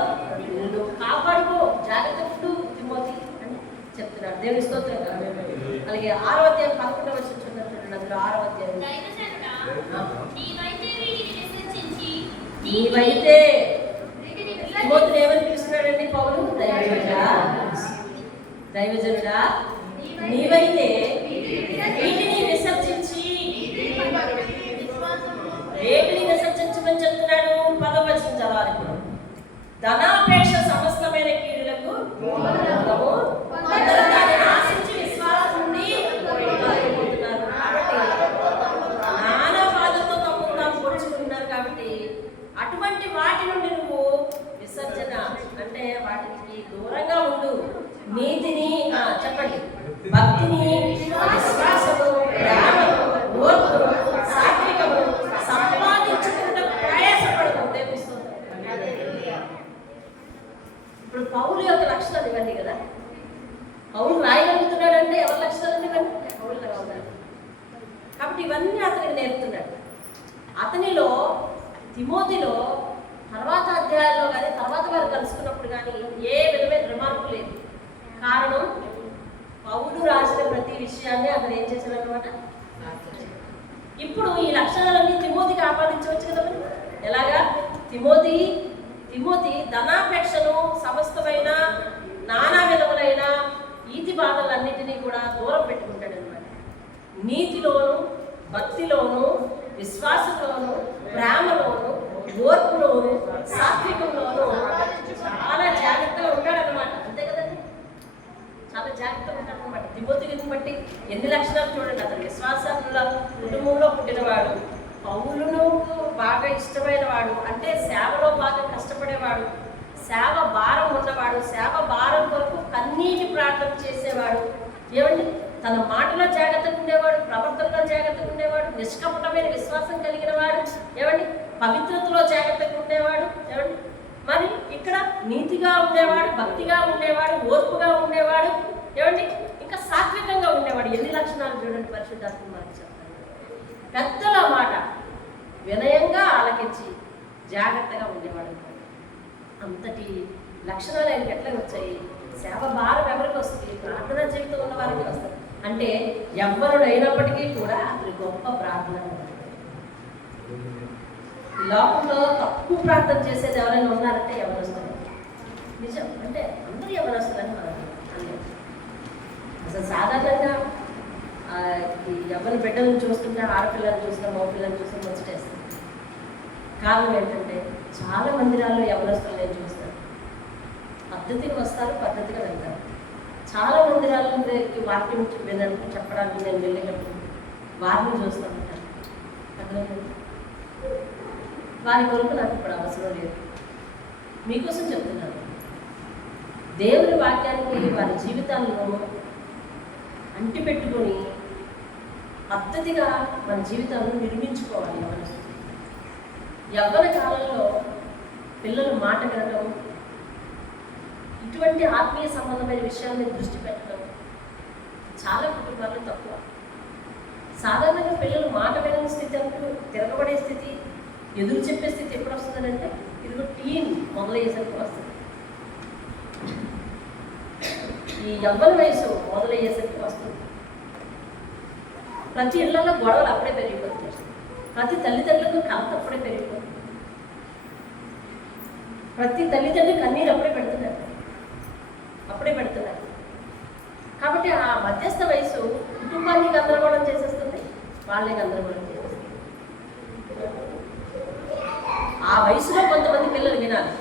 నువ్వు కాపాడుకో, జాగ్రత్త ఉండు తిమోతి అని చెప్తున్నాడు. దేవుని స్తోత్రం. అలాగే 6వ అధ్యాయం 11వ వచనం చూడండి. అందులో 6వ అధ్యాయం నీవైతే తిమోతిని ఏమని పిలుస్తున్నాడండి పౌలు? దైవజనుడా నీవైతే వీటిని విసర్జించి, వేటిని విసర్జించమని చెప్తున్నాడు? 10వ వచనం చదవాలి. ఇప్పుడు ధనాపేక్ష సమస్తమైన కీడులకు కొందరు దాన్ని ఆశించి విశ్వాసం నుండి పోతున్నారు. కాబట్టి నానా బాధతో తమను తాము పొడుచుకుంటున్నారు. కాబట్టి అటువంటి వాటి నుండి నువ్వు విసర్జన అంటే వాటికి దూరంగా ఉండు. నీతిని చెప్పండి, భక్తిని, విశ్వాసము, ప్రేమను, ఓర్పును, సాత్వికము సంపాదించుకుంటూ ప్రయాసపడదు. ఇప్పుడు పౌలు యొక్క లక్షణాలు ఇవన్నీ కదా. పౌలు రాయగలుగుతున్నాడంటే ఎవరి లక్షణాలు ఇవన్నీ? పౌలు ఉండాలి. కాబట్టి ఇవన్నీ అతనికి నేర్పుతున్నాడు. అతనిలో తిమోతిలో తర్వాత అధ్యాయాల్లో కానీ తర్వాత వారు కలుసుకున్నప్పుడు కానీ ఏ విధమైన రిమార్కు లేదు. కారణం పౌలు రాసిన ప్రతి విషయాన్ని అతను ఏం చేశాడు అనమాట. ఇప్పుడు ఈ లక్షణాలన్నీ తిమోతికి ఆపాదించవచ్చు కదా. ఎలాగా? తిమోతి ధనాపేక్షను, సమస్తమైన నానా విధములైన ఈతి బాధలన్నిటినీ కూడా దూరం పెట్టుకుంటాడు అనమాట. నీతిలోను, భక్తిలోను, విశ్వాసంలోను, ప్రేమలోను, ఓర్పులోను, సాత్వికంలోను చాలా జాగ్రత్తగా ఉంటాడనమాట. అంతే కదండి, చాలా జాగ్రత్తగా ఉంటాడనమాట. తిమోతిని బట్టి ఎన్ని లక్షణాలు చూడండి. అతను విశ్వాసంలో కుటుంబంలో పుట్టినవాడు, పౌలును బాగా ఇష్టమైన వాడు, అంటే సేవలో బాగా కష్టపడేవాడు, సేవ భారం ఉన్నవాడు, సేవ భారం కొరకు కన్నీటి ప్రార్థన చేసేవాడు. ఏమండి తన మాటలో జాగ్రత్తగా ఉండేవాడు, ప్రవర్తనలో జాగ్రత్తగా ఉండేవాడు, నిష్కపటమైన విశ్వాసం కలిగిన వాడు, ఏమండి పవిత్రతలో జాగ్రత్తగా ఉండేవాడు, ఏమండి మరి ఇక్కడ నీతిగా ఉండేవాడు, భక్తిగా ఉండేవాడు, ఓర్పుగా ఉండేవాడు, ఏమండి ఇంకా సాత్వికంగా ఉండేవాడు. ఎన్ని లక్షణాలు చూడండి పరిశుద్ధాత్మ మనకి చెప్తారు. పెద్దల మాట వినయంగా ఆలకించి జాగ్రత్తగా ఉండేవాడు. అంతటి లక్షణాలు ఆయనకి ఎట్లా వచ్చాయి? సేవ భారం ఎవరికి వస్తుంది? ప్రార్థనా జీవితం ఉన్న వారికి వస్తుంది. అంటే ఎవ్వరుడు అయినప్పటికీ కూడా అతని గొప్ప ప్రార్థన. లోకంలో తక్కువ ప్రార్థన చేసేది ఎవరైనా ఉన్నారంటే యవ్వనస్తులు. నిజం అంటే అందరూ యవ్వనస్తులని మనం అన్నారు. అసలు సాధారణంగా ఈ యవ్వన బిడ్డలను చూస్తుంటే, ఆడపిల్లలను చూసినా మగ పిల్లలను చూసినా ముచ్చటేస్తుంది. కారణం ఏంటంటే చాలా మందిరాల్లో యవ్వనస్తులు నేను చూస్తాను. పద్ధతిగా వస్తారు, పద్ధతిగా వెళ్తారు. చాలా మందిరాలకి వాక్యం వినడానికి చెప్పడానికి నేను వెళ్ళేటప్పుడు వారిని చూస్తూ ఉంటాను. అర్థమైంది? వారి కొరకు నాకు ఇప్పుడు అవసరం లేదు. మీకోసం చెప్తున్నాను. దేవుని వాక్యానికి వారి జీవితాలను అంటిపెట్టుకొని పద్ధతిగా మన జీవితాలను నిర్మించుకోవాలి. యవ్వన కాలంలో పిల్లలు మాట వినడం, ఇటువంటి ఆత్మీయ సంబంధమైన విషయాల మీద దృష్టి పెట్టడం చాలా కుటుంబాల్లో తక్కువ. సాధారణంగా పిల్లలు మాట వినని స్థితి అంటూ తిరగబడే స్థితి, ఎదురు చెప్పే స్థితి ఎప్పుడు వస్తుందంటే ఇదిగో టీన్ మొదలయ్యేసరికి వస్తుంది. ఈ యవ్వన వయసు మొదలయ్యేసరికి వస్తుంది. ప్రతి ఇళ్లలో గొడవలు అప్పుడే పెరిగిపోతుంది. ప్రతి తల్లిదండ్రులకు కలత అప్పుడే పెరిగిపోతుంది. ప్రతి తల్లిదండ్రులు కన్నీరు అప్పుడే పెడుతున్నారు. కాబట్టి ఆ మధ్యస్థ వయసు కుటుంబాన్ని గందరగోళం చేసేస్తుంది, వాళ్ళే గందరగోళం చేసేస్తుంది. ఆ వయసులో కొంతమంది పిల్లలు వినాలి,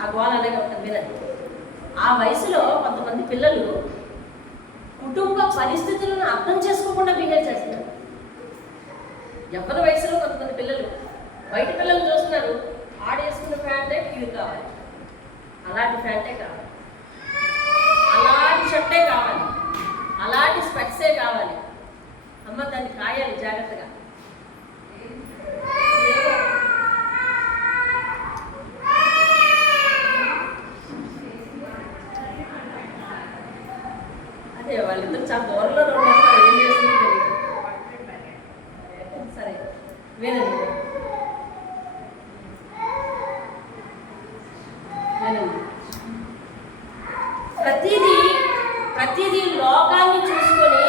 ఆ గోళ అలాగే ఉంటుంది, వినాలి. ఆ వయసులో కొంతమంది పిల్లలు కుటుంబ పరిస్థితులను అర్థం చేసుకోకుండా బిహేవ్ చేస్తున్నారు. యవ్వన వయసులో కొంతమంది పిల్లలు బయట పిల్లలు చూస్తున్నారు, ఆడేసుకున్న ప్యాంటే ఇది కావాలి, అలాంటి ప్యాంటే కావాలి, అలాంటి షర్టే కావాలి, అలాంటి స్పెక్సే కావాలి. అమ్మ దాన్ని కాయాలి జాగ్రత్తగా. అదే వాళ్ళిద్దరు చాలా దూరంలో ఉన్నారు, ఏం చేస్తుంది తెలియదు. సరే వినండి, ప్రతిదీ లోకాన్ని చూసుకొని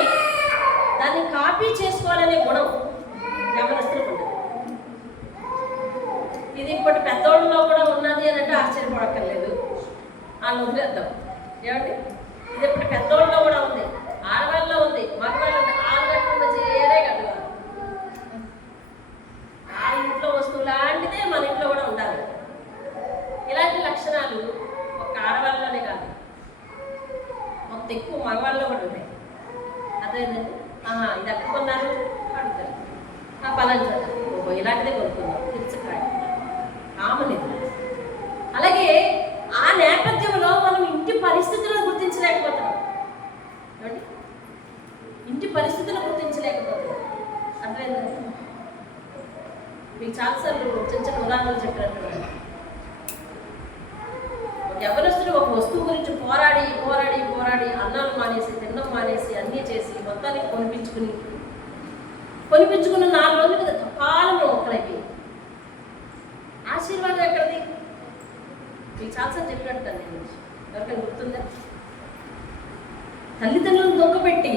దాన్ని కాపీ చేసుకోవాలనే గుణం యవ్వనస్తులకు ఉండదు. ఇది ఇప్పటి పెద్దోళ్ళలో కూడా ఉన్నది అని అంటే ఆశ్చర్యపడక్కర్లేదు, వాళ్ళు వదిలేద్దాం. ఏమండి, ఇది ఇప్పటి పెద్దోళ్ళలో కూడా ఉంది, ఆడవాళ్ళలో ఉంది, మగవాళ్ళు ఉంది. ఆడగట్టుకున్న చేయరే కట్టుకోవాలి. ఆ ఇంట్లో వస్తువు లాంటిదే మన ఇంట్లో కూడా ఉండాలి. ఇలాంటి లక్షణాలు ఒక ఆడవాళ్ళలోనే కాదు, మొత్తం ఎక్కువ మగవాళ్ళలో కూడా ఉంటాయి. అదేంటంటే ఇది ఎక్కడ కొన్నారు అడుగుతారు, పలానా ఇలాంటిదే కొనుక్కుందాం, తెచ్చుకాయ కామన్ ఇది. అలాగే ఆ నేపథ్యంలో మనం ఇంటి పరిస్థితులను గుర్తించలేకపోతున్నాం. ఏమండి, ఇంటి పరిస్థితులను గుర్తించలేకపోతున్నాం. అర్థమైందండి? మీకు చాలాసార్లు చిన్న చిన్న ఉదాహరణలు చెప్పినట్టు, యవ్వనస్తుడు ఒక వస్తువు గురించి పోరాడి పోరాడి పోరాడి అన్నాలు మానేసి, తిన్నం మానేసి, అన్నీ చేసి మొత్తానికి కొనిపించుకున్న 4 రోజులు కదా తపాలను ఒక్కలైపోయి. ఆశీర్వాదం ఎక్కడిది? మీకు చాలాసార్లు చెప్పినట్టు నేను, ఎవరికైనా గుర్తుందా? తల్లిదండ్రులను దొంగపెట్టి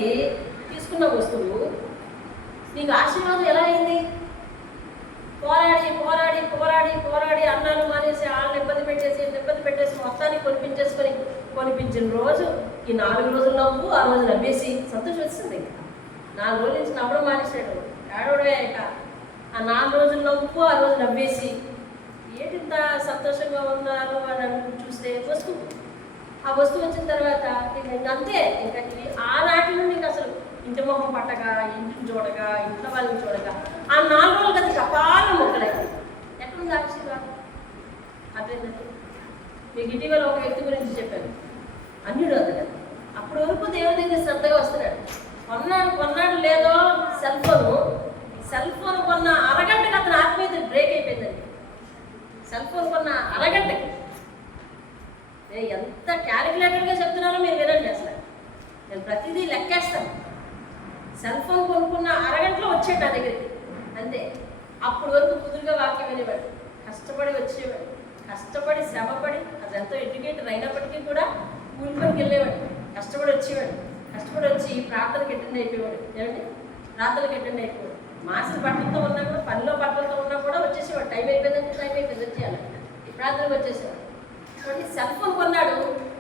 తీసుకున్న వస్తువు నీకు ఆశీర్వాదం ఎలా అయింది? పోరాడి పోరాడి పోరాడి పోరాడి అన్నాలు మానేసి, వాళ్ళని ఇబ్బంది పెట్టేసి మొత్తానికి కొనిపించిన రోజు ఈ 4 రోజులు నవ్వు, ఆ రోజు నవ్వేసి సంతోషం వచ్చింది. ఇంకా 4 రోజుల నుంచి నవ్వడం మానేసాడు, ఏడవడమే. ఇంకా ఆ 4 రోజులు నవ్వు, ఆ రోజు నవ్వేసి ఏంటింత సంతోషంగా ఉన్నారు అని చూస్తే ఆ వస్తువు వచ్చిన తర్వాత ఇంకా అంతే. ఇంకా ఆనాటి నుండి ఇంకా అసలు ఇంటి మొహం పట్టక, ఇంటిని చూడగా, ఇంట్లో వాళ్ళని చూడగా ఆ 4 రోజులు కదా కపాలం మొక్కలేదు. ఎక్కడుంది ఆశీర్వాదం? అదేంటంటే మీకు ఇటీవల ఒక వ్యక్తి గురించి చెప్పాను, అన్యుడు అతను. అప్పటి వరకు దేవుని దగ్గర శ్రద్ధగా వస్తున్నాడు. కొన్నాడు లేదో సెల్ ఫోన్ కొన్న అరగంటకి అతను ఆత్మీయత బ్రేక్ అయిపోయిందండి. సెల్ ఫోన్ కొన్న అరగంటకి. నేను ఎంత క్యాలిక్యులేటర్గా చెప్తున్నానో మీరు వినండి. అసలు నేను ప్రతిదీ లెక్కేస్తాను. సెల్ ఫోన్ కొనుక్కున్న అరగంటలో వచ్చాడు నా దగ్గరికి, అంతే. అప్పటి వరకు కుదురుగా వాక్యం వినేవాడు. కష్టపడి వచ్చేవాడు, కష్టపడి శ్రమపడి అదంతా ఎడ్యుకేటర్ అయినప్పటికీ కూడా కూలి పనికి వెళ్ళేవాడు, కష్టపడి వచ్చేవాడు, కష్టపడి వచ్చి ప్రార్థనకి అటెండ్ అయిపోయేవాడు. ఏమండి, ప్రార్థనకి అటెండ్ అయిపోయాడు. మాసిన బట్టలతో ఉన్నా కూడా, పనిలో బట్టలతో ఉన్నా కూడా వచ్చేసేవాడు. టైం అయిపోయిందంటే టైం అయిపోయింది వచ్చేయాలి, ఈ ప్రార్థనకు వచ్చేసేవాడు. కాబట్టి సెల్ ఫోన్ కొన్నాడు,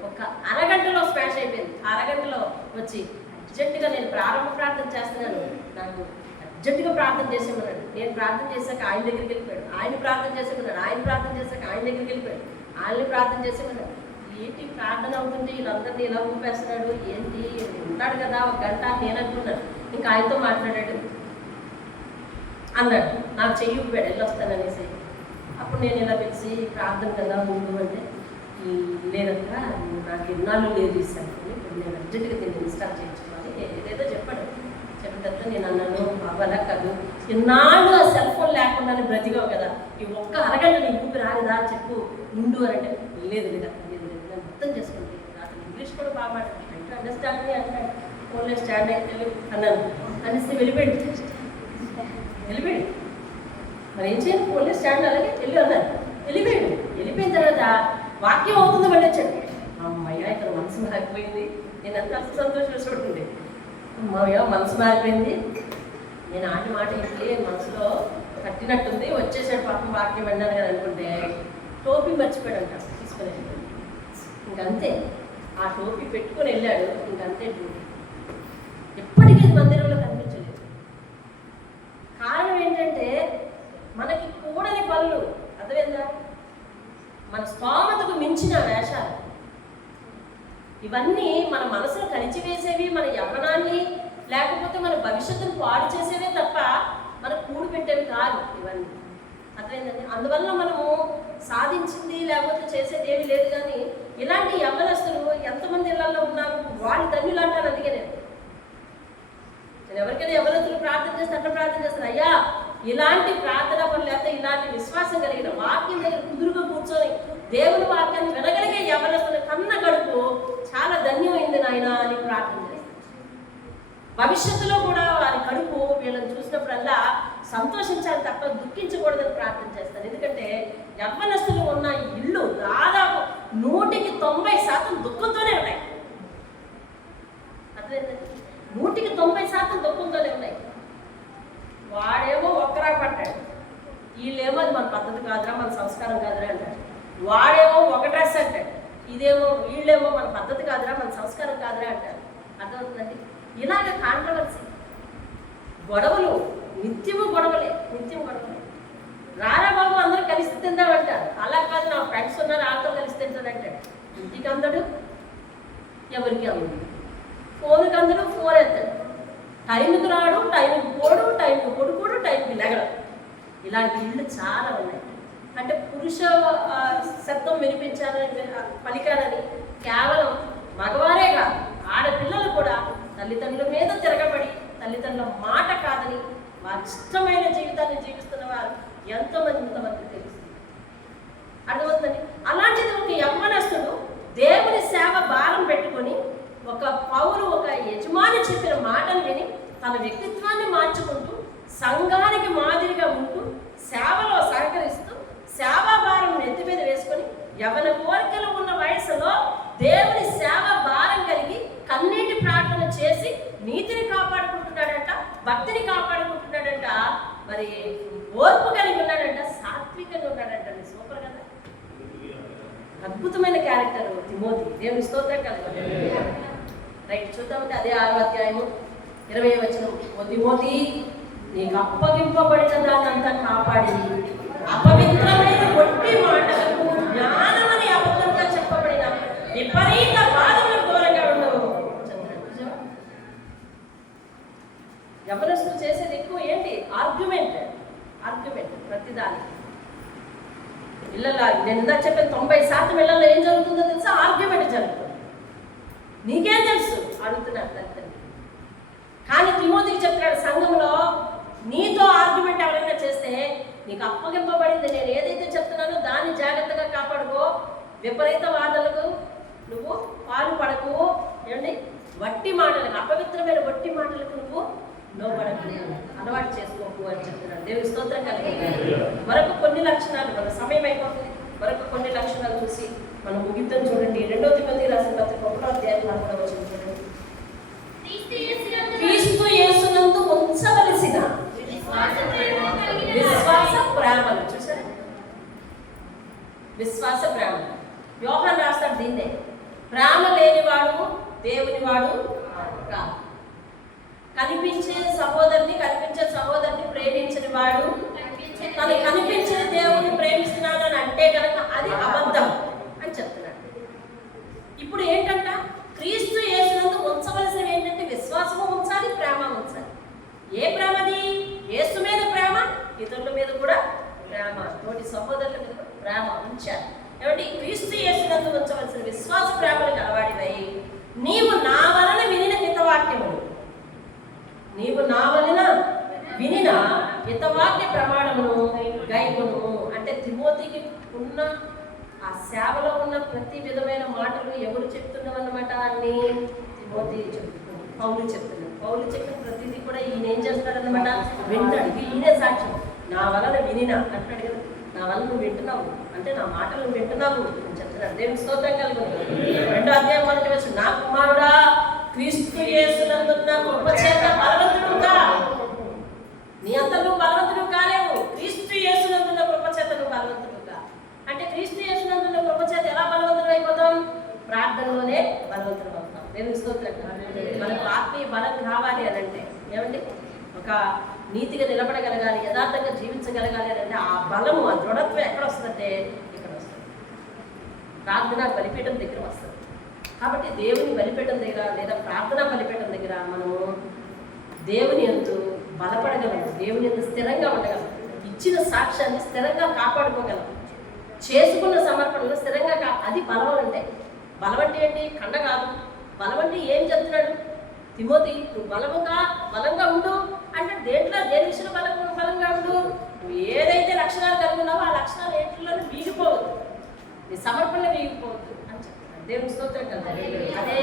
ఒక అరగంటలో స్మాష్ అయిపోయింది. అరగంటలో వచ్చి అర్జెంటుగా నేను ప్రారంభ ప్రార్థన చేస్తున్నాను, నాకు అర్జెంటుగా ప్రార్థన చేసేమన్నాడు. నేను ప్రార్థన చేశాక ఆయన దగ్గరికి వెళ్ళిపోయాడు, ఆయన ప్రార్థన చేసేమన్నాడు, ఆయన ప్రార్థన చేశాక ఆయన దగ్గరికి వెళ్ళిపోయాడు, ఆయన్ని ప్రార్థన చేసేమన్నాడు. ఏంటి ప్రార్థన అవుతుంది, వీళ్ళందరినీ ఇలా ఊపేస్తున్నాడు, ఏంటి ఉంటాడు కదా ఒక గంట నేను అనుకున్నాను. ఇంకా ఆయనతో మాట్లాడాడు, అన్నాడు నాకు చెయ్యి ఊపాడు, వెళ్ళొస్తాననేసి. అప్పుడు నేను ఇలా పిలిచి ప్రార్థన కదా ముందు అంటే, లేదక్క నాకు ఇన్నాళ్ళు లేదు ఇస్తాను, ఇప్పుడు నేను అర్జెంటుగా దీన్ని ఇన్స్టాల్ చేయించుకోవాలి ఏదేదో చెప్పాడు. చెప్పిన తర్వాత నేను అన్నాను, బాబు అలా కాదు, ఇన్నాళ్ళు ఆ సెల్ ఫోన్ లేకుండానే బ్రతికావు కదా, ఈ ఒక్క అరగంట నీ ఊపి రాలేదా చెప్పు ముందు అని అంటే, లేదు లేదా లేదు లేదు నేను అర్థం చేసుకుంటాను, అతను ఇంగ్లీష్ కూడా బాగా మాట్లాడుతున్నాను, అండర్స్టాండ్ మీ అంటాడు. ఫోన్లో స్టాండ్ అయితే అన్నాను అనేసి వెళ్ళిపోయాడు. మరి ఏం చేయాలి, ఫోన్లో స్టాండ్ అలాగే వెళ్ళి అన్నారు, వెళ్ళిపోయాడు. వెళ్ళిపోయిన తర్వాత వాక్యం అవుతుంది మళ్ళీ వచ్చాడు. అమ్మయ్య ఇక్కడ మనసు మారిపోయింది, నేను ఎంత సంతోషం చూడుతుండే. అమ్మయ్య మనసు మారిపోయింది, నేను ఆటి మాట ఇంటి మనసులో కట్టినట్టుంది, వచ్చేసాడు పాపం వాక్యం విన్నాను కదా అనుకుంటే టోపీ మర్చిపోయాడు అంట, తీసుకుని ఇంకంతే. ఆ టోపీ పెట్టుకొని వెళ్ళాడు, ఇంకంతే డ్యూటీ. ఎప్పటికీ మందిరంలో కనిపించలేదు. కారణం ఏంటంటే మనకి కూడని పనులు, అర్థమైందా, మన స్తోమతకు మించిన వేషాలు, ఇవన్నీ మన మనసును కలిచివేసేవి, మన యవ్వనాన్ని లేకపోతే మన భవిష్యత్తును పాడు చేసేవే తప్ప మన కూడు పెట్టేవి కాదు ఇవన్నీ, అర్థమైందండి. అందువల్ల మనము సాధించింది లేకపోతే చేసేది ఏమి లేదు. కానీ ఇలాంటి యవ్వనస్తులు ఎంతమంది ఇళ్లలో ఉన్నారు, వాళ్ళు ధన్యులు అంటారు. అందుకే నేను ఎవరికైనా యవ్వనస్తులు ప్రార్థన చేస్తే అట్లా ప్రార్థన చేస్తాను, అయ్యా ఇలాంటి ప్రార్థన పనులు లేకపోతే ఇలాంటి విశ్వాసం కలిగిన వాక్యం దగ్గర కుదురుగా కూర్చొని దేవుని వాక్యాన్ని వినగలిగే యవ్వనస్తుల కన్న గడుపు చాలా ధన్యమైంది నాయన అని ప్రార్థన చేస్తాను. భవిష్యత్తులో కూడా వారి కడుపు వీళ్ళని చూసినప్పుడల్లా సంతోషించాలి తప్ప దుఃఖించకూడదని ప్రార్థన చేస్తాను. ఎందుకంటే యవ్వనస్తులు ఉన్న ఇళ్ళు దాదాపు 100% దుఃఖంతోనే ఉన్నాయి. అర్థమైందండి, 100% దుఃఖంతోనే ఉన్నాయి. వాడేమో ఒక్కరా పట్టాడు, వీళ్ళేమో అది మన పద్ధతి కాదురా, మన సంస్కారం కాదురా అంటాడు. వాడేమో ఒక డ్రెస్ అంటాడు, ఇదేమో వీళ్ళేమో మన పద్ధతి కాదురా, మన సంస్కారం కాదురా అంటారు. అర్థమవుతుందండి. ఇలాగ కాంట్రవర్సీ, గొడవలు, నిత్యము గొడవలే. రారా బాబు అందరూ కలిసి తిందామంటారు, అలా కాదు నా ఫ్రెండ్స్ ఉన్నారు వాళ్ళతో కలిసి తింటాడంటాడు. ఇంటికి అందడు, ఎవరికి అందడు, ఫోన్కి అందడు, ఫోన్ ఎత్తాడు, టైంకి రాడు, టైంకి పోడు, టైంకి పడుకోడు, టైంకి లెగడం. ఇలాంటి ఇళ్ళు చాలా ఉన్నాయి. అంటే పురుష శబ్దం వినిపించాలని పలికాలని కేవలం మగవారే కాదు, ఆడపిల్లలు కూడా తల్లిదండ్రుల మీద తిరగబడి తల్లిదండ్రుల మాట కాదని వారి ఇష్టమైన జీవితాన్ని జీవిస్తున్న వారు ఇంతమంది తెలుస్తుంది. అర్థమవుతుందండి. అలాంటిది ఒక యవ్వనస్తుడు దేవుని సేవ భారం పెట్టుకొని ఒక పౌరు, ఒక యజమాని చెప్పిన మాటను విని తన వ్యక్తిత్వాన్ని మార్చుకుంటూ సంఘానికి మాదిరిగా ఉంటూ సేవలో సహకరిస్తూ సేవాభారం నెత్తి మీద వేసుకొని యవ్వన కోరికలు ఉన్న వయసులో దేవుని సేవ భారం కలిగి కన్నీటి ప్రార్థన చేసి నీతిని కాపాడుకుంటున్నాడంట, భక్తిని కాపాడుకుంటున్నాడంట, మరి ఓర్పు కలిగి ఉన్నాడంట, సాత్వికంగా ఉన్నాడంట. సూపర్ కదా, అద్భుతమైన క్యారెక్టర్ తిమోతి. దేవుని స్తోత్రం కలగాలి. రైట్, చూద్దామంటే అదే 6వ అధ్యాయము 20వ వచనం. ఓ తిమోతి, నీకు అప్పగింపబడిన దాన్నంతా కాపాడి అపవిత్రమైన ఒట్టి మాటలకు జ్ఞానమని అబద్ధంగా చెప్పబడిన విపరీత బాధలకు దూరంగా ఉండవు. యవ్వనస్తులు చేసేది ఎక్కువ ఏంటి, ఆర్గ్యుమెంట్. ప్రతిదాని ఇళ్ళలో నేను ఇందా చెప్పిన 90% ఇళ్ళల్లో ఏం జరుగుతుందో తెలుసా, ఆర్గ్యుమెంట్ జరుగుతుంది. నీకేం తెలుసు అడుగుతున్నారు తల్లిదండ్రులు. కానీ తిమోతికి చెప్తున్నాడు, సంఘంలో నీతో ఆర్గ్యుమెంట్ ఎవరైనా చేస్తే నీకు అప్పగింపబడింది నేను ఏదైతే చెప్తున్నానో దాన్ని జాగ్రత్తగా కాపాడుకో, విపరీత వాదనలకు నువ్వు పాలు పడకు, ఏమండి, వట్టి మాటలకు, అపవిత్రమైన వట్టి మాటలకు నువ్వు లోబడకు, అలవాటు చేసుకోకు అని చెప్తున్నాడు. దేవుని స్తోత్రం కలిగింది. మరొక కొన్ని లక్షణాలు, మన సమయం అయిపోతుంది, మరొక కొన్ని లక్షణాలు చూసి మనం ముగిద్దాం. చూడండి 2 తిమోతి రాసిన పత్రిక 1వ అధ్యాయం 4వ వచనం చూడండి. క్రీస్తు యేసునందు ఉంచవలసిన విశ్వాస ప్రేమలు. చూసారా, విశ్వాస ప్రేమలు. యోహాను రాస్తాడు దీన్నే, ప్రేమ లేనివాడు దేవుని వాడు కాదు. కనిపించే సహోదరుని ప్రేమించిన వాడు తను కనిపించిన దేవుని ప్రేమిస్తున్నాడని అంటే కనుక అది అబద్ధం అని చెప్తున్నాడు. ఇప్పుడు ఏంటంట, క్రీస్తు యేసునందు ఉంచవలసినవి ఏంటంటే విశ్వాసము ఉంచాలి, ప్రేమ ఉంచాలి. ఏ ప్రేమది? యేసు మీద ప్రేమ, ఇతరుల మీద కూడా ప్రేమ, తోటి సహోదరుల మీద కూడా ప్రేమ ఉంచాలి. ఏమంటే క్రీస్తు యేసునందు ఉంచవలసిన విశ్వాస ప్రేమలు కలవాడివై నీవు నా వలన వినిన హితవాక్యములు, నీవు నా వలన వినిన హితవాక్య ప్రమాణమును గైకొను. అంటే తిమోతికి ఉన్న ఆ సేవలో ఉన్న ప్రతి విధమైన మాటలు ఎవరు చెప్తున్నామన్నమాట అన్ని తిమోతి చెప్తున్నాడు, పౌలు చెప్తున్నాడు. పౌలు చెప్పిన ప్రతిదీ కూడా ఈయన ఏం చేస్తాడన్నమాట, వింటాడు. ఈయనే సాక్ష్యం, నా వలన వినిన అంటాడు కదా, నా వల్ల నువ్వు వింటున్నావు అంటే నా మాటలు నువ్వు వింటున్నావు అని చెప్తున్నాడు. దేవుని స్తోత్రం కలుగుతుంది. 2వ అధ్యాయం 1వ వచనం, నా కుమారుడా క్రీస్తు యేసునందున్న కృప చేత బలవంతుడుగా. నీ అంత నువ్వు బలవంతుడు కాలేవు, క్రీస్తు యేసునందున్న కృప చేత నువ్వు బలవంతుడుగా. అంటే క్రీస్తు యేసునందున్న కృప చేత ఎలా బలవంతుడు అయిపోతాం? ప్రార్థనలోనే బలవంతుడు అవుతాం. దేవుని స్తోత్రం. మనకు ఆత్మీయ బలం కావాలి అని అంటే ఏమండి, ఒక నీతిగా నిలబడగలగాలి, యథార్థంగా జీవించగలగాలి అని అంటే ఆ బలము, ఆ దృఢత్వం ఎక్కడ వస్తుందంటే ఇక్కడ వస్తుంది, ప్రార్థన బలిపీఠం దగ్గర వస్తుంది. కాబట్టి దేవుని బలిపీఠం దగ్గర లేదా ప్రార్థనా బలిపీఠం దగ్గర మనము దేవుని యందు బలపడగలం, దేవుని యందు స్థిరంగా ఉండగలం, ఇచ్చిన సాక్ష్యాన్ని స్థిరంగా కాపాడుకోగలం, చేసుకున్న సమర్పణలో స్థిరంగా అది బలం అంటే. బలం అంటే ఏంటి? కండ కాదు. బలం అంటే ఏం చెప్తున్నాడు తిమోతి, నువ్వు బలంగా ఉండు అంటే దేని విషయంలో బలంగా ఉండు, నువ్వు ఏదైతే లక్షణాలు కలిగి ఉన్నావో ఆ లక్షణాలు ఏంటిలో వీగిపోవద్దు, నీ సమర్పణలో వీగిపోవద్దు అని చెప్తున్నాడు. దేవుని స్తోత్రం కదా. అదే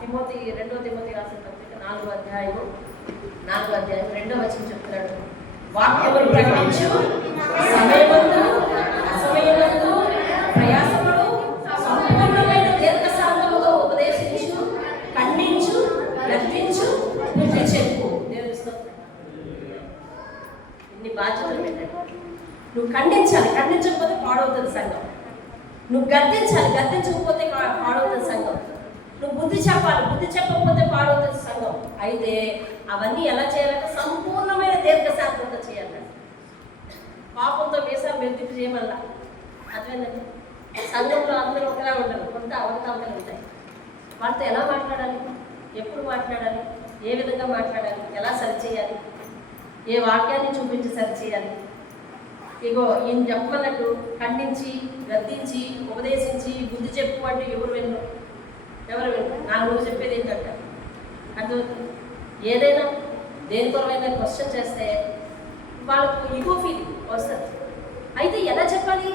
తిమోతి 2వ తిమోతి రాసిన పత్రిక 4వ అధ్యాయం 2వ వచనం చెప్తున్నాడు, వాక్యములు ప్రకటించు, సమయమందు అసమయమందు ప్రయాసపడు, సంపూర్ణమైన దీర్ఘశాంతముతో ఉపదేశించు, ఖండించు, గద్దించు, బుద్ధి చెప్పు. దేవుని స్తోత్రం. ఇన్ని బాధ్యతలు పెట్టండి. నువ్వు ఖండించకపోతే పాడవుతుంది సంఘం. నువ్వు గద్దించకపోతే పాడవుతుంది సంఘం. నువ్వు బుద్ధి చెప్పకపోతే పాడవుతుంది సంఘం. అయితే అవన్నీ ఎలా చేయాలంటే సంపూర్ణమైన దీర్ఘశాంతంతో చేయాలి. పాపంతో మీసాలు మెత్తింపు చేయమల్లా అదేంటండి, సంఘంలో అందరూ ఒకలా ఉండరు, కొంత అవకతవకలు ఉంటాయి. వాళ్ళతో ఎలా మాట్లాడాలి, ఎప్పుడు మాట్లాడాలి, ఏ విధంగా మాట్లాడాలి, ఎలా సరిచేయాలి, ఏ వాక్యాన్ని చూపించి సరిచేయాలి. ఇగో ఈయన చెప్పమన్నట్టు ఖండించి, గద్దించి, ఉపదేశించి, బుద్ధి చెప్పు అంటే ఎవరు వినరు. నాకు నువ్వు చెప్పేది ఏంటంట అర్థమవుతుంది. ఏదైనా దేనికోరమైనా క్వశ్చన్ చేస్తే వాళ్ళకు ఈగో ఫీలింగ్ వస్తుంది. అయితే ఎలా చెప్పాలి?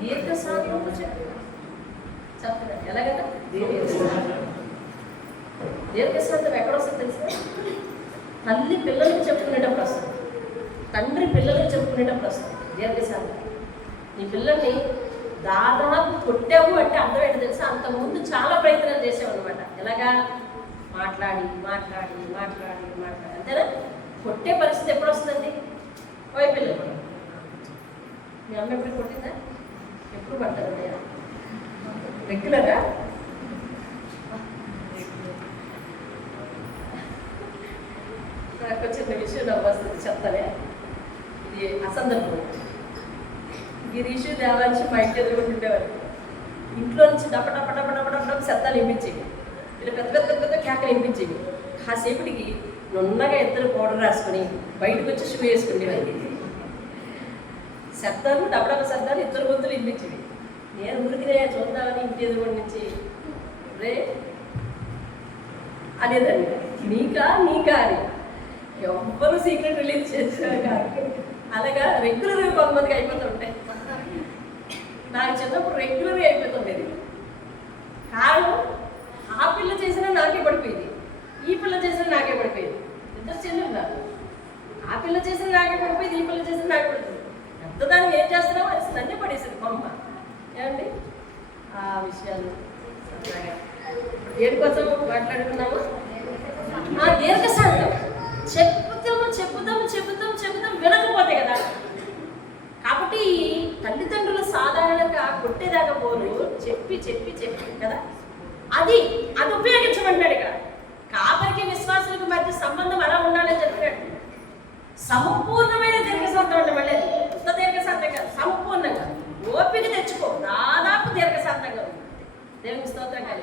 దీర్ఘశాంతంతో చెప్తున్నా. ఎలాగంటే దీర్ఘశాంతం ఎక్కడ వస్తుంది తెలుసా? తల్లి పిల్లలకి చెప్పుకునేటప్పుడు వస్తుంది, తండ్రి పిల్లలకి చెప్పుకునేటప్పుడు వస్తుంది దీర్ఘశాంతం. నీ పిల్లల్ని దాదాపు కొట్టావు అంటే అర్థం ఏంటో తెలుసా? అంతకుముందు చాలా ప్రయత్నాలు చేసావు అనమాట. ఎలాగా? మాట్లాడి అంతేనా? కొట్టే పరిస్థితి ఎప్పుడు వస్తుందండి? ఓయ్ పిల్లలు, మీ అమ్మ ఎప్పుడు కొట్టిందా? ఎప్పుడు పడతారు? రెగ్యులర్గా? నాకు చిన్న విషయం నవ్వు వస్తుంది, చెప్తానే. ఇది అసందర్భం. గిరీషు దేవాంశి మా ఇంటి ఎదుర్కొంటుండేవారు. ఇంట్లో నుంచి డప్ప శబ్దాలు వినిపించేవి. ఇలా పెద్ద కేకలు వినిపించేవి. కాసేపటికి నున్నగా ఇద్దరు పౌడర్ రాసుకొని బయటకు వచ్చి షూ వేసుకునేవారు. శబ్దాలు డబ్బ శబ్దాలు ఇద్దరు గొంతులు వినిపించేవి. నేను ఊరికినే చూద్దామని ఇంటి ఎదురు నుంచి రే అనేదాన్ని. నీకా అని ఎవ్వరూ సీక్రెట్ రిలీజ్ చేసేవారు కాదు. అలాగా రెగ్యులర్గా కొంతమందికి అయిపోతుంటాయి. నాకు చిన్నప్పుడు రెగ్యులర్గా అయిపోతుండేది. కారణం ఆ పిల్ల చేసినా నాకే పడిపోయింది. ఈ పిల్ల చేసిన నాకే పడిపోయింది. ఇద్దరు చెల్లెలు నాకు. ఆ పిల్ల చేసిన నాకే పడిపోయింది, ఈ పిల్ల చేసిన నాకే పడిపోయింది. పెద్దదానికి ఏం చేస్తున్నావు అనేసి నన్నే పడేసింది బొమ్మ. ఏమండి ఆ విషయాలు దేనికోసం మాట్లాడుకున్నాము? దీర్ఘశాంతం. చెప్పుదాం వినకపోతే కదా. కాబట్టి తల్లిదండ్రులు సాధారణంగా కొట్టేదాకా పోరు, చెప్పి కదా, అది ఉపయోగించమంటాడు ఇక్కడ. కాపరికి విశ్వాసులకు మధ్య సంబంధం అలా ఉండాలని చెప్పినట్టు సంపూర్ణమైన దీర్ఘశాంతం అంటే మళ్ళీ అది కొత్త దీర్ఘశాంతం కాదు, సంపూర్ణంగా ఓపిక తెచ్చుకో. దాదాపు దీర్ఘశాంతంగా ఉంది. దేవుని స్తోత్రం కాదు.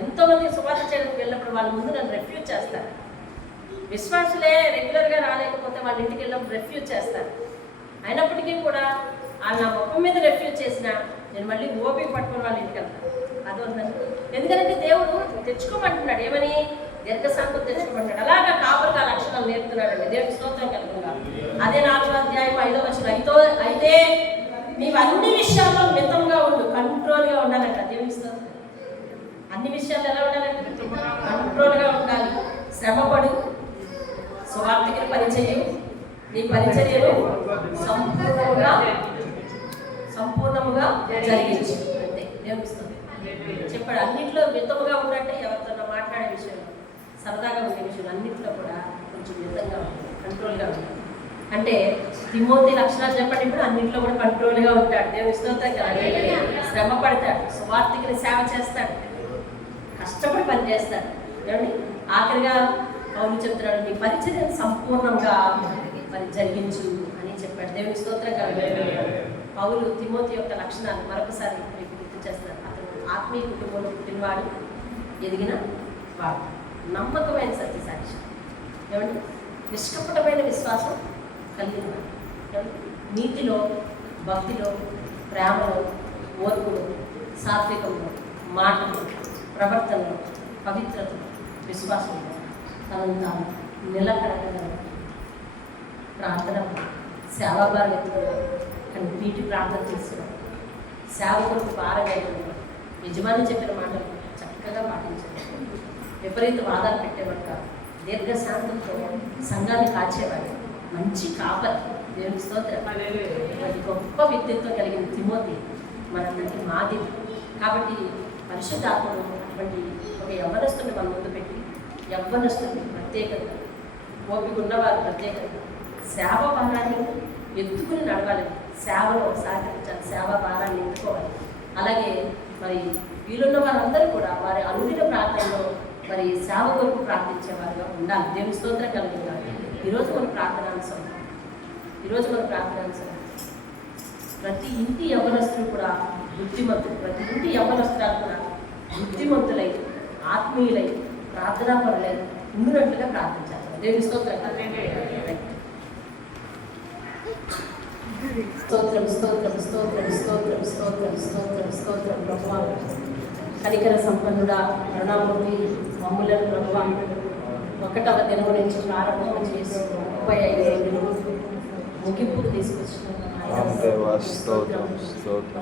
ఎంతో మంది సువార్త చేయడానికి వెళ్ళినప్పుడు వాళ్ళ ముందు నన్ను రెఫ్యూజ్ చేస్తారు. విశ్వాసులే రెగ్యులర్గా రాలేకపోతే వాళ్ళ ఇంటికి వెళ్ళినప్పుడు రెఫ్యూజ్ చేస్తారు. అయినప్పటికీ కూడా వాళ్ళు నా ముఖం మీద రెఫ్యూజ్ చేసినా నేను మళ్ళీ ఓపిక పట్టుకుని వాళ్ళ ఇంటికి వెళ్తాను. అది ఉందండి. ఎందుకంటే దేవుడు తెచ్చుకోమంటున్నాడు. ఏమని? దీర్ఘశాంతం తెచ్చుకోమంటున్నాడు. అలాగా కాపురుగా లక్షణాలు నేర్పుతున్నాడండి. దేవుని స్తోత్రం కలుగుగా. అదే 4వ అధ్యాయం 5వ వచనం. అయితే నీవు అన్ని విషయాల్లో మితంగా ఉండు, కంట్రోల్గా ఉండాలంట. దేవుని స్తోత్రం. అన్ని విషయాలు ఎలా ఉండాలంటే కంట్రోల్గా ఉండాలి. శ్రమపడు, సువార్తికుని పరిచయం, నీ పరిచర్యలు సంపూర్ణముగా జరిగించు. అంతే దేవునిస్తుంది. చెప్పాడు అన్నింటిలో మితముగా ఉన్నట్టే. ఎవరితో మాట్లాడే విషయంలో, సరదాగా ఉండే విషయంలో అన్నింటిలో కూడా కొంచెం మితంగా ఉంటుంది, కంట్రోల్గా ఉంటుంది. అంటే తిమోతి లక్షణాలు చెప్పండి. ఇప్పుడు అన్నింటిలో కూడా కంట్రోల్గా ఉంటాడు. దేవుని స్తోత్రం కదా. శ్రమ పడతాడు, సువార్తికుని సేవ చేస్తాడు, కష్టపడి పని చేస్తాడు. ఏమండి ఆఖరిగా పౌలు చెప్తున్నాడు, నీ పరిచర్యను సంపూర్ణంగా జరిగించు అని చెప్పాడు. దేవుని స్తోత్రం కలుగును. పౌలు తిమోతి యొక్క లక్షణాలు మరొకసారి మీకు గుర్తు చేస్తాడు. అతను ఆత్మీయ కుటుంబంలో పుట్టినవాడు, ఎదిగిన వాడు, నమ్మకమైన సత్యసాక్షి, ఏమండి నిష్కపటమైన విశ్వాసం కలిగిన వాడు, నీతిలో, భక్తిలో, ప్రేమలో, ఓర్పులో, సాత్వికంలో, మాటలు, ప్రవర్తనలో, పవిత్రతలో, విశ్వాసంలో తనను తాను నిలకడగలడు. ప్రార్థన సేవాభారం ఎత్తుకున్నాడు, కానీ వీటి ప్రార్థన చేస్తున్నాడు. సేవకులకు భారంగా యజమాని చెప్పిన మాటలు చక్కగా పాటించాడు. విపరీత వాదాలు పెట్టేవాడు కాదు. దీర్ఘశాంతంతో సంఘాన్ని కాచేవాడు. మంచి కాపరి. దేవుని స్తోత్రం. అది గొప్ప వ్యక్తిత్వం కలిగిన తిమోతి మనందరికీ మాదిరి. కాబట్టి పరిశుద్ధాత్మను అటువంటి ఒక యవ్వనస్తుని మన ముందు పెట్టి, యవ్వనస్తుని ప్రత్యేకంగా, ఓపిక ఉన్నవారు ప్రత్యేకంగా సేవ భారాన్ని ఎత్తుకుని నడవాలి. సేవలో సహకరించాలి, సేవా భారాన్ని ఎత్తుకోవాలి. అలాగే మరి వీళ్ళున్న వారందరూ కూడా వారి అనుదిన ప్రార్థనలో మరి సేవ కొరకు ప్రార్థించేవారుగా ఉండాలి. దేవుని స్తోత్రం కలుగుతారు. ఈరోజు మన ప్రార్థనాంశం ప్రతి ఇంటి యవ్వనస్తులు కూడా బుద్ధిమంతులు, ప్రతి ఇంటి యవ్వనస్తురాలు కూడా బుద్ధిమంతులై, ఆత్మీయులై, ప్రార్థనాపరులై ఉండినట్లుగా ప్రార్థించాలి. దేవుని స్తోత్రం. స్తోత్రం ప్రభువా. కనికర సంపన్నుడా, కరుణామూర్తి, మమ్ములను ప్రభువా 1వ దినం నుంచి ప్రారంభం చేసి 35 రోజులు ముగింపుకు తీసుకొచ్చిన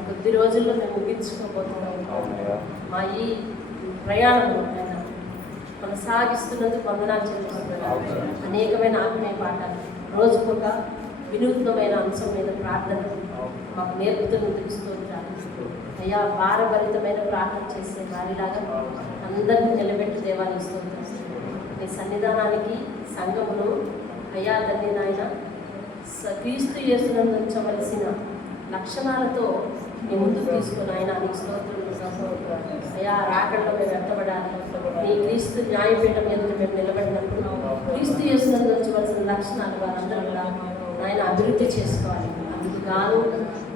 కొద్ది రోజుల్లో మేము ముగించుకోబోతున్నాం. మా ఈ ప్రయాణంలో కొనసాగిస్తున్నందుకు వందనాలు చెల్లిస్తున్నాను. అనేకమైన ఆత్మీయ పాఠాలు, రోజుకొక వినూత్నమైన అంశం మీద ప్రార్థన మాకు నేర్పుతున్నందుకు స్తోత్రాలు. అయ్యా భారభరితమైన ప్రార్థన చేసే వారిలాగా అందరినీ నిలబెట్టి దేవాన్ని స్తోత్రం. నీ సన్నిధానానికి సంఘమును అయ్యా తండ్రి నాయన క్రీస్తు యేసునందు ఉంచవలసిన లక్షణాలతో నీ ముందుకు తీసుకుని ఆయన నీకు స్తోత్రం. అయ్యా రాకడలో మేము వ్యక్తపడాలి. నీ క్రీస్తు న్యాయపీఠం ఎందుకు మేము నిలబడినప్పుడు క్రీస్తు యేసునందు ఉంచవలసిన లక్షణాలు వారందరూ కూడా ఆయన అభివృద్ధి చేసుకోవాలి. అందుకు గాను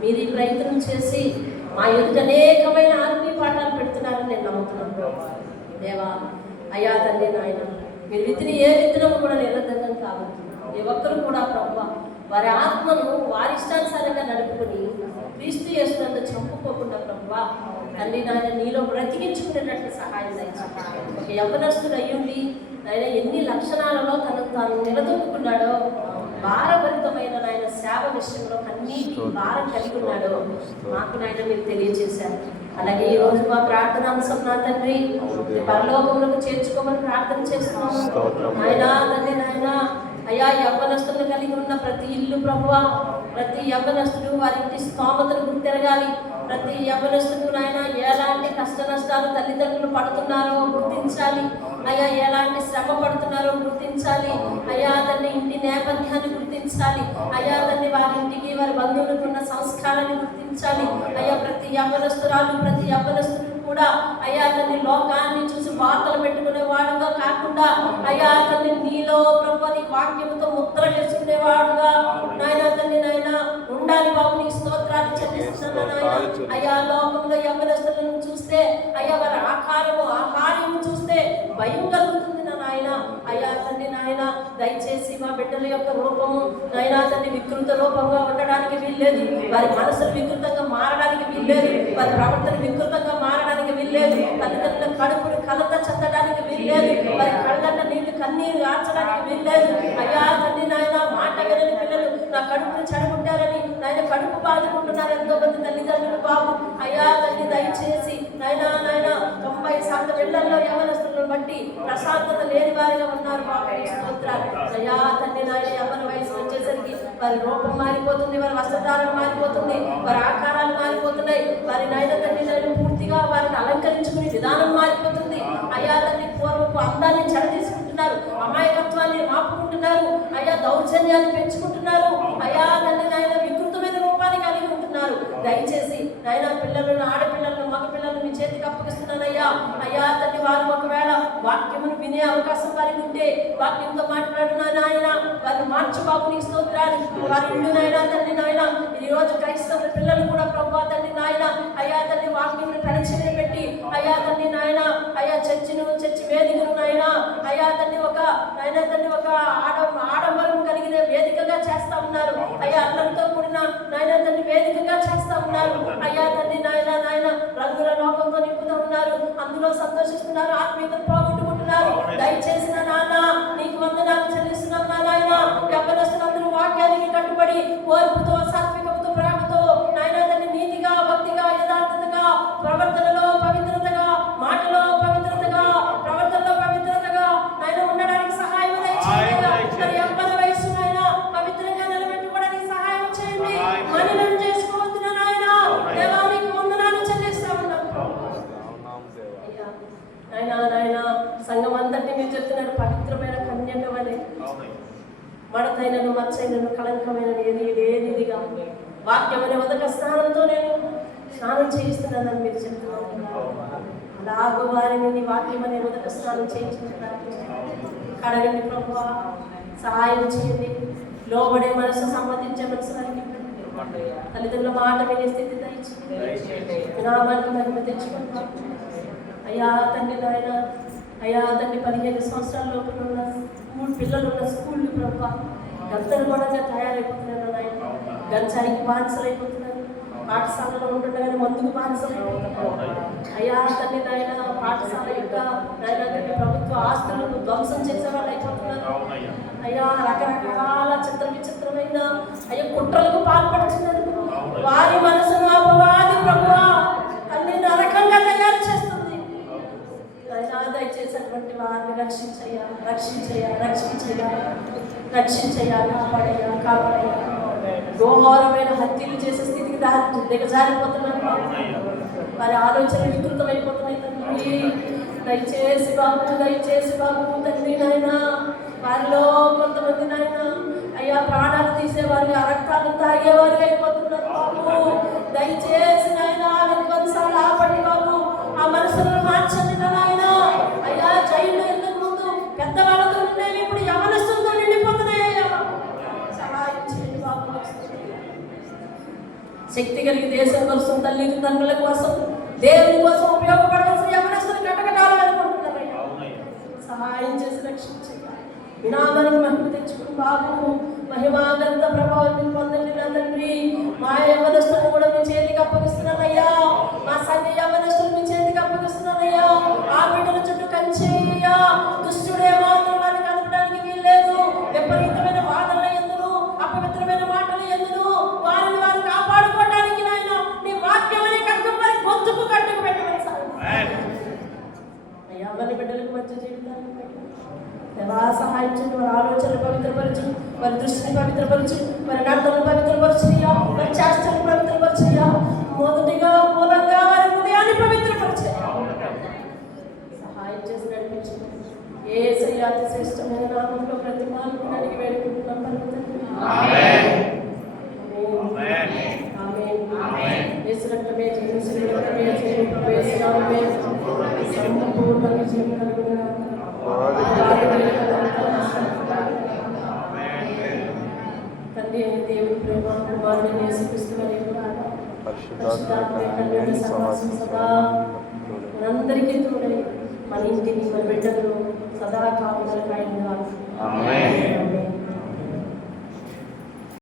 మీరు ఈ ప్రయత్నం చేసి మా ఎదుట అనేకమైన ఆత్మీయ పాఠాలు పెడుతున్నారని నేను నమ్ముతున్నాను. దేవా అయ్యా తండ్రి నాయన మీరు విత్తిని ఏ విత్తనము కూడా నిరర్ధకం కావద్దు. ఏ ఒక్కరు కూడా ప్రభువా వారి ఆత్మను వారి ఇష్టానుసారంగా నడుపుకొని క్రీస్తు యేసునందు చంపుకోకుండా ప్రభువా తండ్రి నాయన నీలో బ్రతికించుకునేటట్లు సహాయం దయచేయండి. ఒక యవ్వనస్తుడు అయ్యుండి ఆయన ఎన్ని లక్షణాలలో తనను తాను నిలదొక్కున్నాడో, భారభరితమైన నాయన సేవ విషయంలో కన్నీటి భారం కలిగి ఉన్నాడో మాకు నాయన మీరు తెలియజేశారు. అలాగే ఈ రోజు మా ప్రార్థన అంశం నా తండ్రి పరలోకములకు చేర్చుకోమని ప్రార్థన చేస్తున్నాము. నాయనా తండ్రి నాయన అయ్యా యవ్వనస్తులను కలిగి ఉన్న ప్రతి ఇల్లు ప్రభువా, ప్రతి యవ్వనస్తుడు వారి ఇంటి స్తోమతను గుర్తెరగాలి. ప్రతి యవ్వనస్తుడు నాయన ఎలాంటి కష్ట నష్టాలు తల్లిదండ్రులు పడుతున్నారో గుర్తించాలి అయ్యా, ఎలాంటి శ్రమ పడుతున్నారో గుర్తించాలి అయ్యా తండ్రి. ఇంటి నేపథ్యాన్ని గుర్తించాలి అయ్యా తండ్రి. వారి ఇంటికి వారి బంధువులకు ఉన్న సంస్కారాన్ని గుర్తించాలి అయ్యా. ప్రతి యవ్వనస్తురాలు ప్రతి యవ్వనస్తుడు కూడా అయ్యా తండ్రి లోకాన్ని చూసి వార్తలు పెట్టుకునే వాడుగా కాకుండా అయ్యా తండ్రి నీలో ప్రభు నీ వాక్యముతో ముద్ర చేసుకునేవాడుగా నాయన తండ్రి నాయన ఉండాలి బాబు. నీ స్తోత్రాలు చెల్లిస్తున్నాను నాయన. అయ్యా లోకంలో యవ్వనస్తులను చూస్తే అయ్యా వారి ఆహారం చూస్తే భయం కలుగుతుంది నా నాయన. అయ్యా తండ్రి నాయన దయచేసి మా బిడ్డల యొక్క రూపము నాయన తండ్రి వికృత రూపంగా ఉండడానికి వీల్లేదు. వారి మనసులు వికృతంగా మారడానికి వీల్లేదు. వారి ప్రవర్తన వికృతంగా మారడానికి వీల్లేదు. తల్లిదండ్రుల కడుపును కలత చెందడానికి వీల్లేదు. వారి కళ్ళన్న నీళ్లు కన్నీరు ఆర్చడానికి వీల్లేదు. అయ్యా తండ్రి నాయన మాట వినని పిల్లలు నా కడుపును చెడగొట్టారని నాయన కడుపు బాదుకుంటున్నారు ఎంతో మంది తల్లిదండ్రులు బాబు. అయ్యా తండ్రి దయచేసి నాయన 90% ఇళ్లలో యవ్వనస్తులను బట్టి ప్రశాంతత లేని వారిగా ఉన్నారు బాబు. స్తోత్రాలు అయ్యా తండ్రి నాయన. యవ్వన వయసు వచ్చేసరికి వారి రూపం మారిపోతుంది, వారి వస్త్రధారణ మారిపోతుంది, వారి ఆకారాలు మారిపోతున్నాయి. వారి నాయన తండ్రి నాయన పూర్తిగా వారిని అలంకరించుకునే విధానం మారిపోతుంది. అయ్యా తండ్రి పూర్వపు అందాన్ని చెడదీసుకుంటున్నారు, అమాయకత్వాన్ని ఆపుకుంటున్నారు, అయ్యా దౌర్జన్యాన్ని పెంచుకుంటున్నారు. అయ్యా తండ్రి నాయన వికృతమైన రూపాన్ని కలిగి ఉంటున్నారు. దయచేసి నాయన పిల్లలను ఆడపిల్లలను మగ పిల్లలను మీ చేతికి అప్పగిస్తున్నానయ్యా. అయ్యా తండ్రి వారు ఒకవేళ వాక్యమును వినే అవకాశం వారికి ఉంటే వాక్యంతో మాట్లాడున్నా నాయన వారిని మార్చు బాబు. నీ స్తోత్రాలు. వారి ఇల్లు నాయన తండ్రి నాయన ఈ రోజు క్రైస్తవ పిల్లలు కూడా ప్రభా తండ్రి నాయన అయ్యా తండ్రి వాక్యం పరిచయం పెట్టి అయ్యా తండ్రి నాయన అయ్యా చర్చి వేదికను నాయన అయ్యా తండ్రి ఒక నాయన తండ్రి ఒక ఆడంబరం కలిగిన వేదికగా చేస్తా ఉన్నారు. అయ్యా అన్నంతో కూడిన నాయన తండ్రి వేదికగా చేస్తా ఉన్నారు. అయ్యా తండ్రి నాయన రంగుల లోకంతో నింపుతూ ఉన్నారు. అందులో సంతోషిస్తున్నారు, ఆత్మీయతను పోగొట్టుకుంటున్నారు. దయచేసి నాన్న నీకు వందనాలు చెల్లిస్తున్నాం నాయన. యవ్వనస్తులందరూ వాక్యానికి కట్టుబడి ఓర్పుతో సాత్వికముతో ప్రేమతో నాయన తండ్రి నీతిగా భక్తిగా యథార్థతగా ప్రవర్తనలో పవిత్రతగా మాటలో పవిత్రతగా ప్రవర్తనలో పవిత్రతగా నాయన ఉండడానికి సహాయం చేయండి. యవ్వన వయసు నాయన పవిత్రంగా నిలబెట్టుకోవడానికి సహాయం చేయండి. మనలను చేసుకోవద్దున నాయన దేవానికి వందనాలు చెల్లిస్తా ఉన్నాం నాయన. సంఘం అంతటి మీరు చెప్తున్నారు పవిత్రమైన కన్యక వలె మడతైనను మచ్చైనను కళంకమైన ఏదిగా వాక్యం అనే ఉదక స్నానంతో నేను స్నానం చేయిస్తున్నానని మీరు చెప్తున్నారు. అలాగో వారిని వాక్యం అనే ఉదక స్నానం చేయించడానికి కడగండి ప్రభు, సహాయం చేయండి. లోబడే మనసు సంబంధించే మనసు వారికి తల్లిదండ్రుల మాట వినే స్థితి దయచేయండి. నామానికి మహిమ తెచ్చుకుంటాం అయ్యా తండ్రి నాయన. అయ్యా తండ్రి 15 సంవత్సరాల లోపల ఉన్న పిల్లలు ఉన్న స్కూళ్ళు ప్రభు గందరగోళంగా తయారైపోతున్నారు నాయన. గంచాయికి బానిసలైపోతున్నారు. పాఠశాలలో ఉంటుండగానే మందుకు బానిసలైపోతున్నారు. అయ్యా తండ్రి నాయన పాఠశాల యొక్క నాయన తండ్రి ప్రభుత్వ ఆస్తులను ధ్వంసం చేసే వాళ్ళు అయిపోతున్నారు. అయ్యా రకరకాల విచిత్రమైన అయ్యా కుట్రలకు పాల్పడుతున్నారు. వారి మనసును అపవాది ప్రభువా అన్ని నరకంగా తయారు చేస్తుంది. దయచేసినటువంటి వారిని రక్షించయ్యా కాపాడయ్యా. ఘోరమైన హత్యలు చేసే స్థితికి దిగజారిపోతున్నారు. వారి ఆలోచనలు వికృతమైపోతున్నాయి తండ్రి. దయచేసి బాబు తండ్రి నాయన. వారిలో కొంతమంది నాయన అయ్యా ప్రాణాలు తీసేవారు, రక్తాలు తాగేవారు అయిపోతున్నారు బాబు. దయచేసి నాయన కొన్నిసార్లు ఆపండి బాబు. ఆ మనసులను మార్చండి నాయన. అయ్యా జైల్లో ఇంతకు ముందు పెద్దవాళ్ళతో ఉండేవి ఇప్పుడు యవనస్తులతో నిండిపోతున్నాయ్యా. సహాయం చేయండి బాబు. శక్తి కలిగి దేశం కోసం తల్లిదండ్రుల కోసం దేవుని కోసం ఉపయోగపడవలసిన యవనస్తులు కట్టకటాలనుకుంటున్నారయ్యా. సహాయం చేసి రక్షించండి. వినామానికి మహిమ తెచ్చుకుని బాబు మహిమాగంత ప్రభావం పొందండి నా తండ్రి. మా యవనస్తులను కూడా మీ చేతికి అప్పగిస్తున్నానయ్యా. మా సంఘ యవనస్తులు మీ చేతికి అప్పగిస్తున్నానయ్యా. ఆ బిడ్డల చుట్టూ కంచేయ్యా. దుష్టుడే మాత్రం వారిని కలపడానికి వీల్లేదు. విపరీతమైన వాదనల ఎందును అపవిత్రమైన మాటలు ఎందును వారిని వారు కాపాడుకోవడానికి నాయన నీ వాక్యం అనే కట్టుబడి గొంతుకు కట్టు దర్శని పవిత్రపరచు, మరి నడతను పవిత్రపరచయ్యా, మరి చేష్టను పవిత్రపరచయ్యా, మొదటిగా మూలంగా వారి హృదయాన్ని పవిత్రపరచయ్యా, సహాయం చేసి నడిపించు. యేసయ్యా అతి శ్రేష్టమైన నామంలో ప్రతి మానవుని అడిగి వేడుకుంటున్నాం పరమతండ్రి. ఆమేన్. ఆమేన్. ఆమేన్. యేసు రక్తమే జీవం, యేసు రక్తమే జీవం, యేసు నామమే సంపూర్ణ విజయం కలుగును. తండ్రి అయిన దేవుని ప్రేమ, కుమారుడైన యేసుక్రీస్తు వారి పరిశుద్ధాత్మ సహవాసం సదా మనందరికీ తోడై మన ఇంటిని, మన బిడ్డలను సదా కాపుదల కాయగా. ఆమేన్.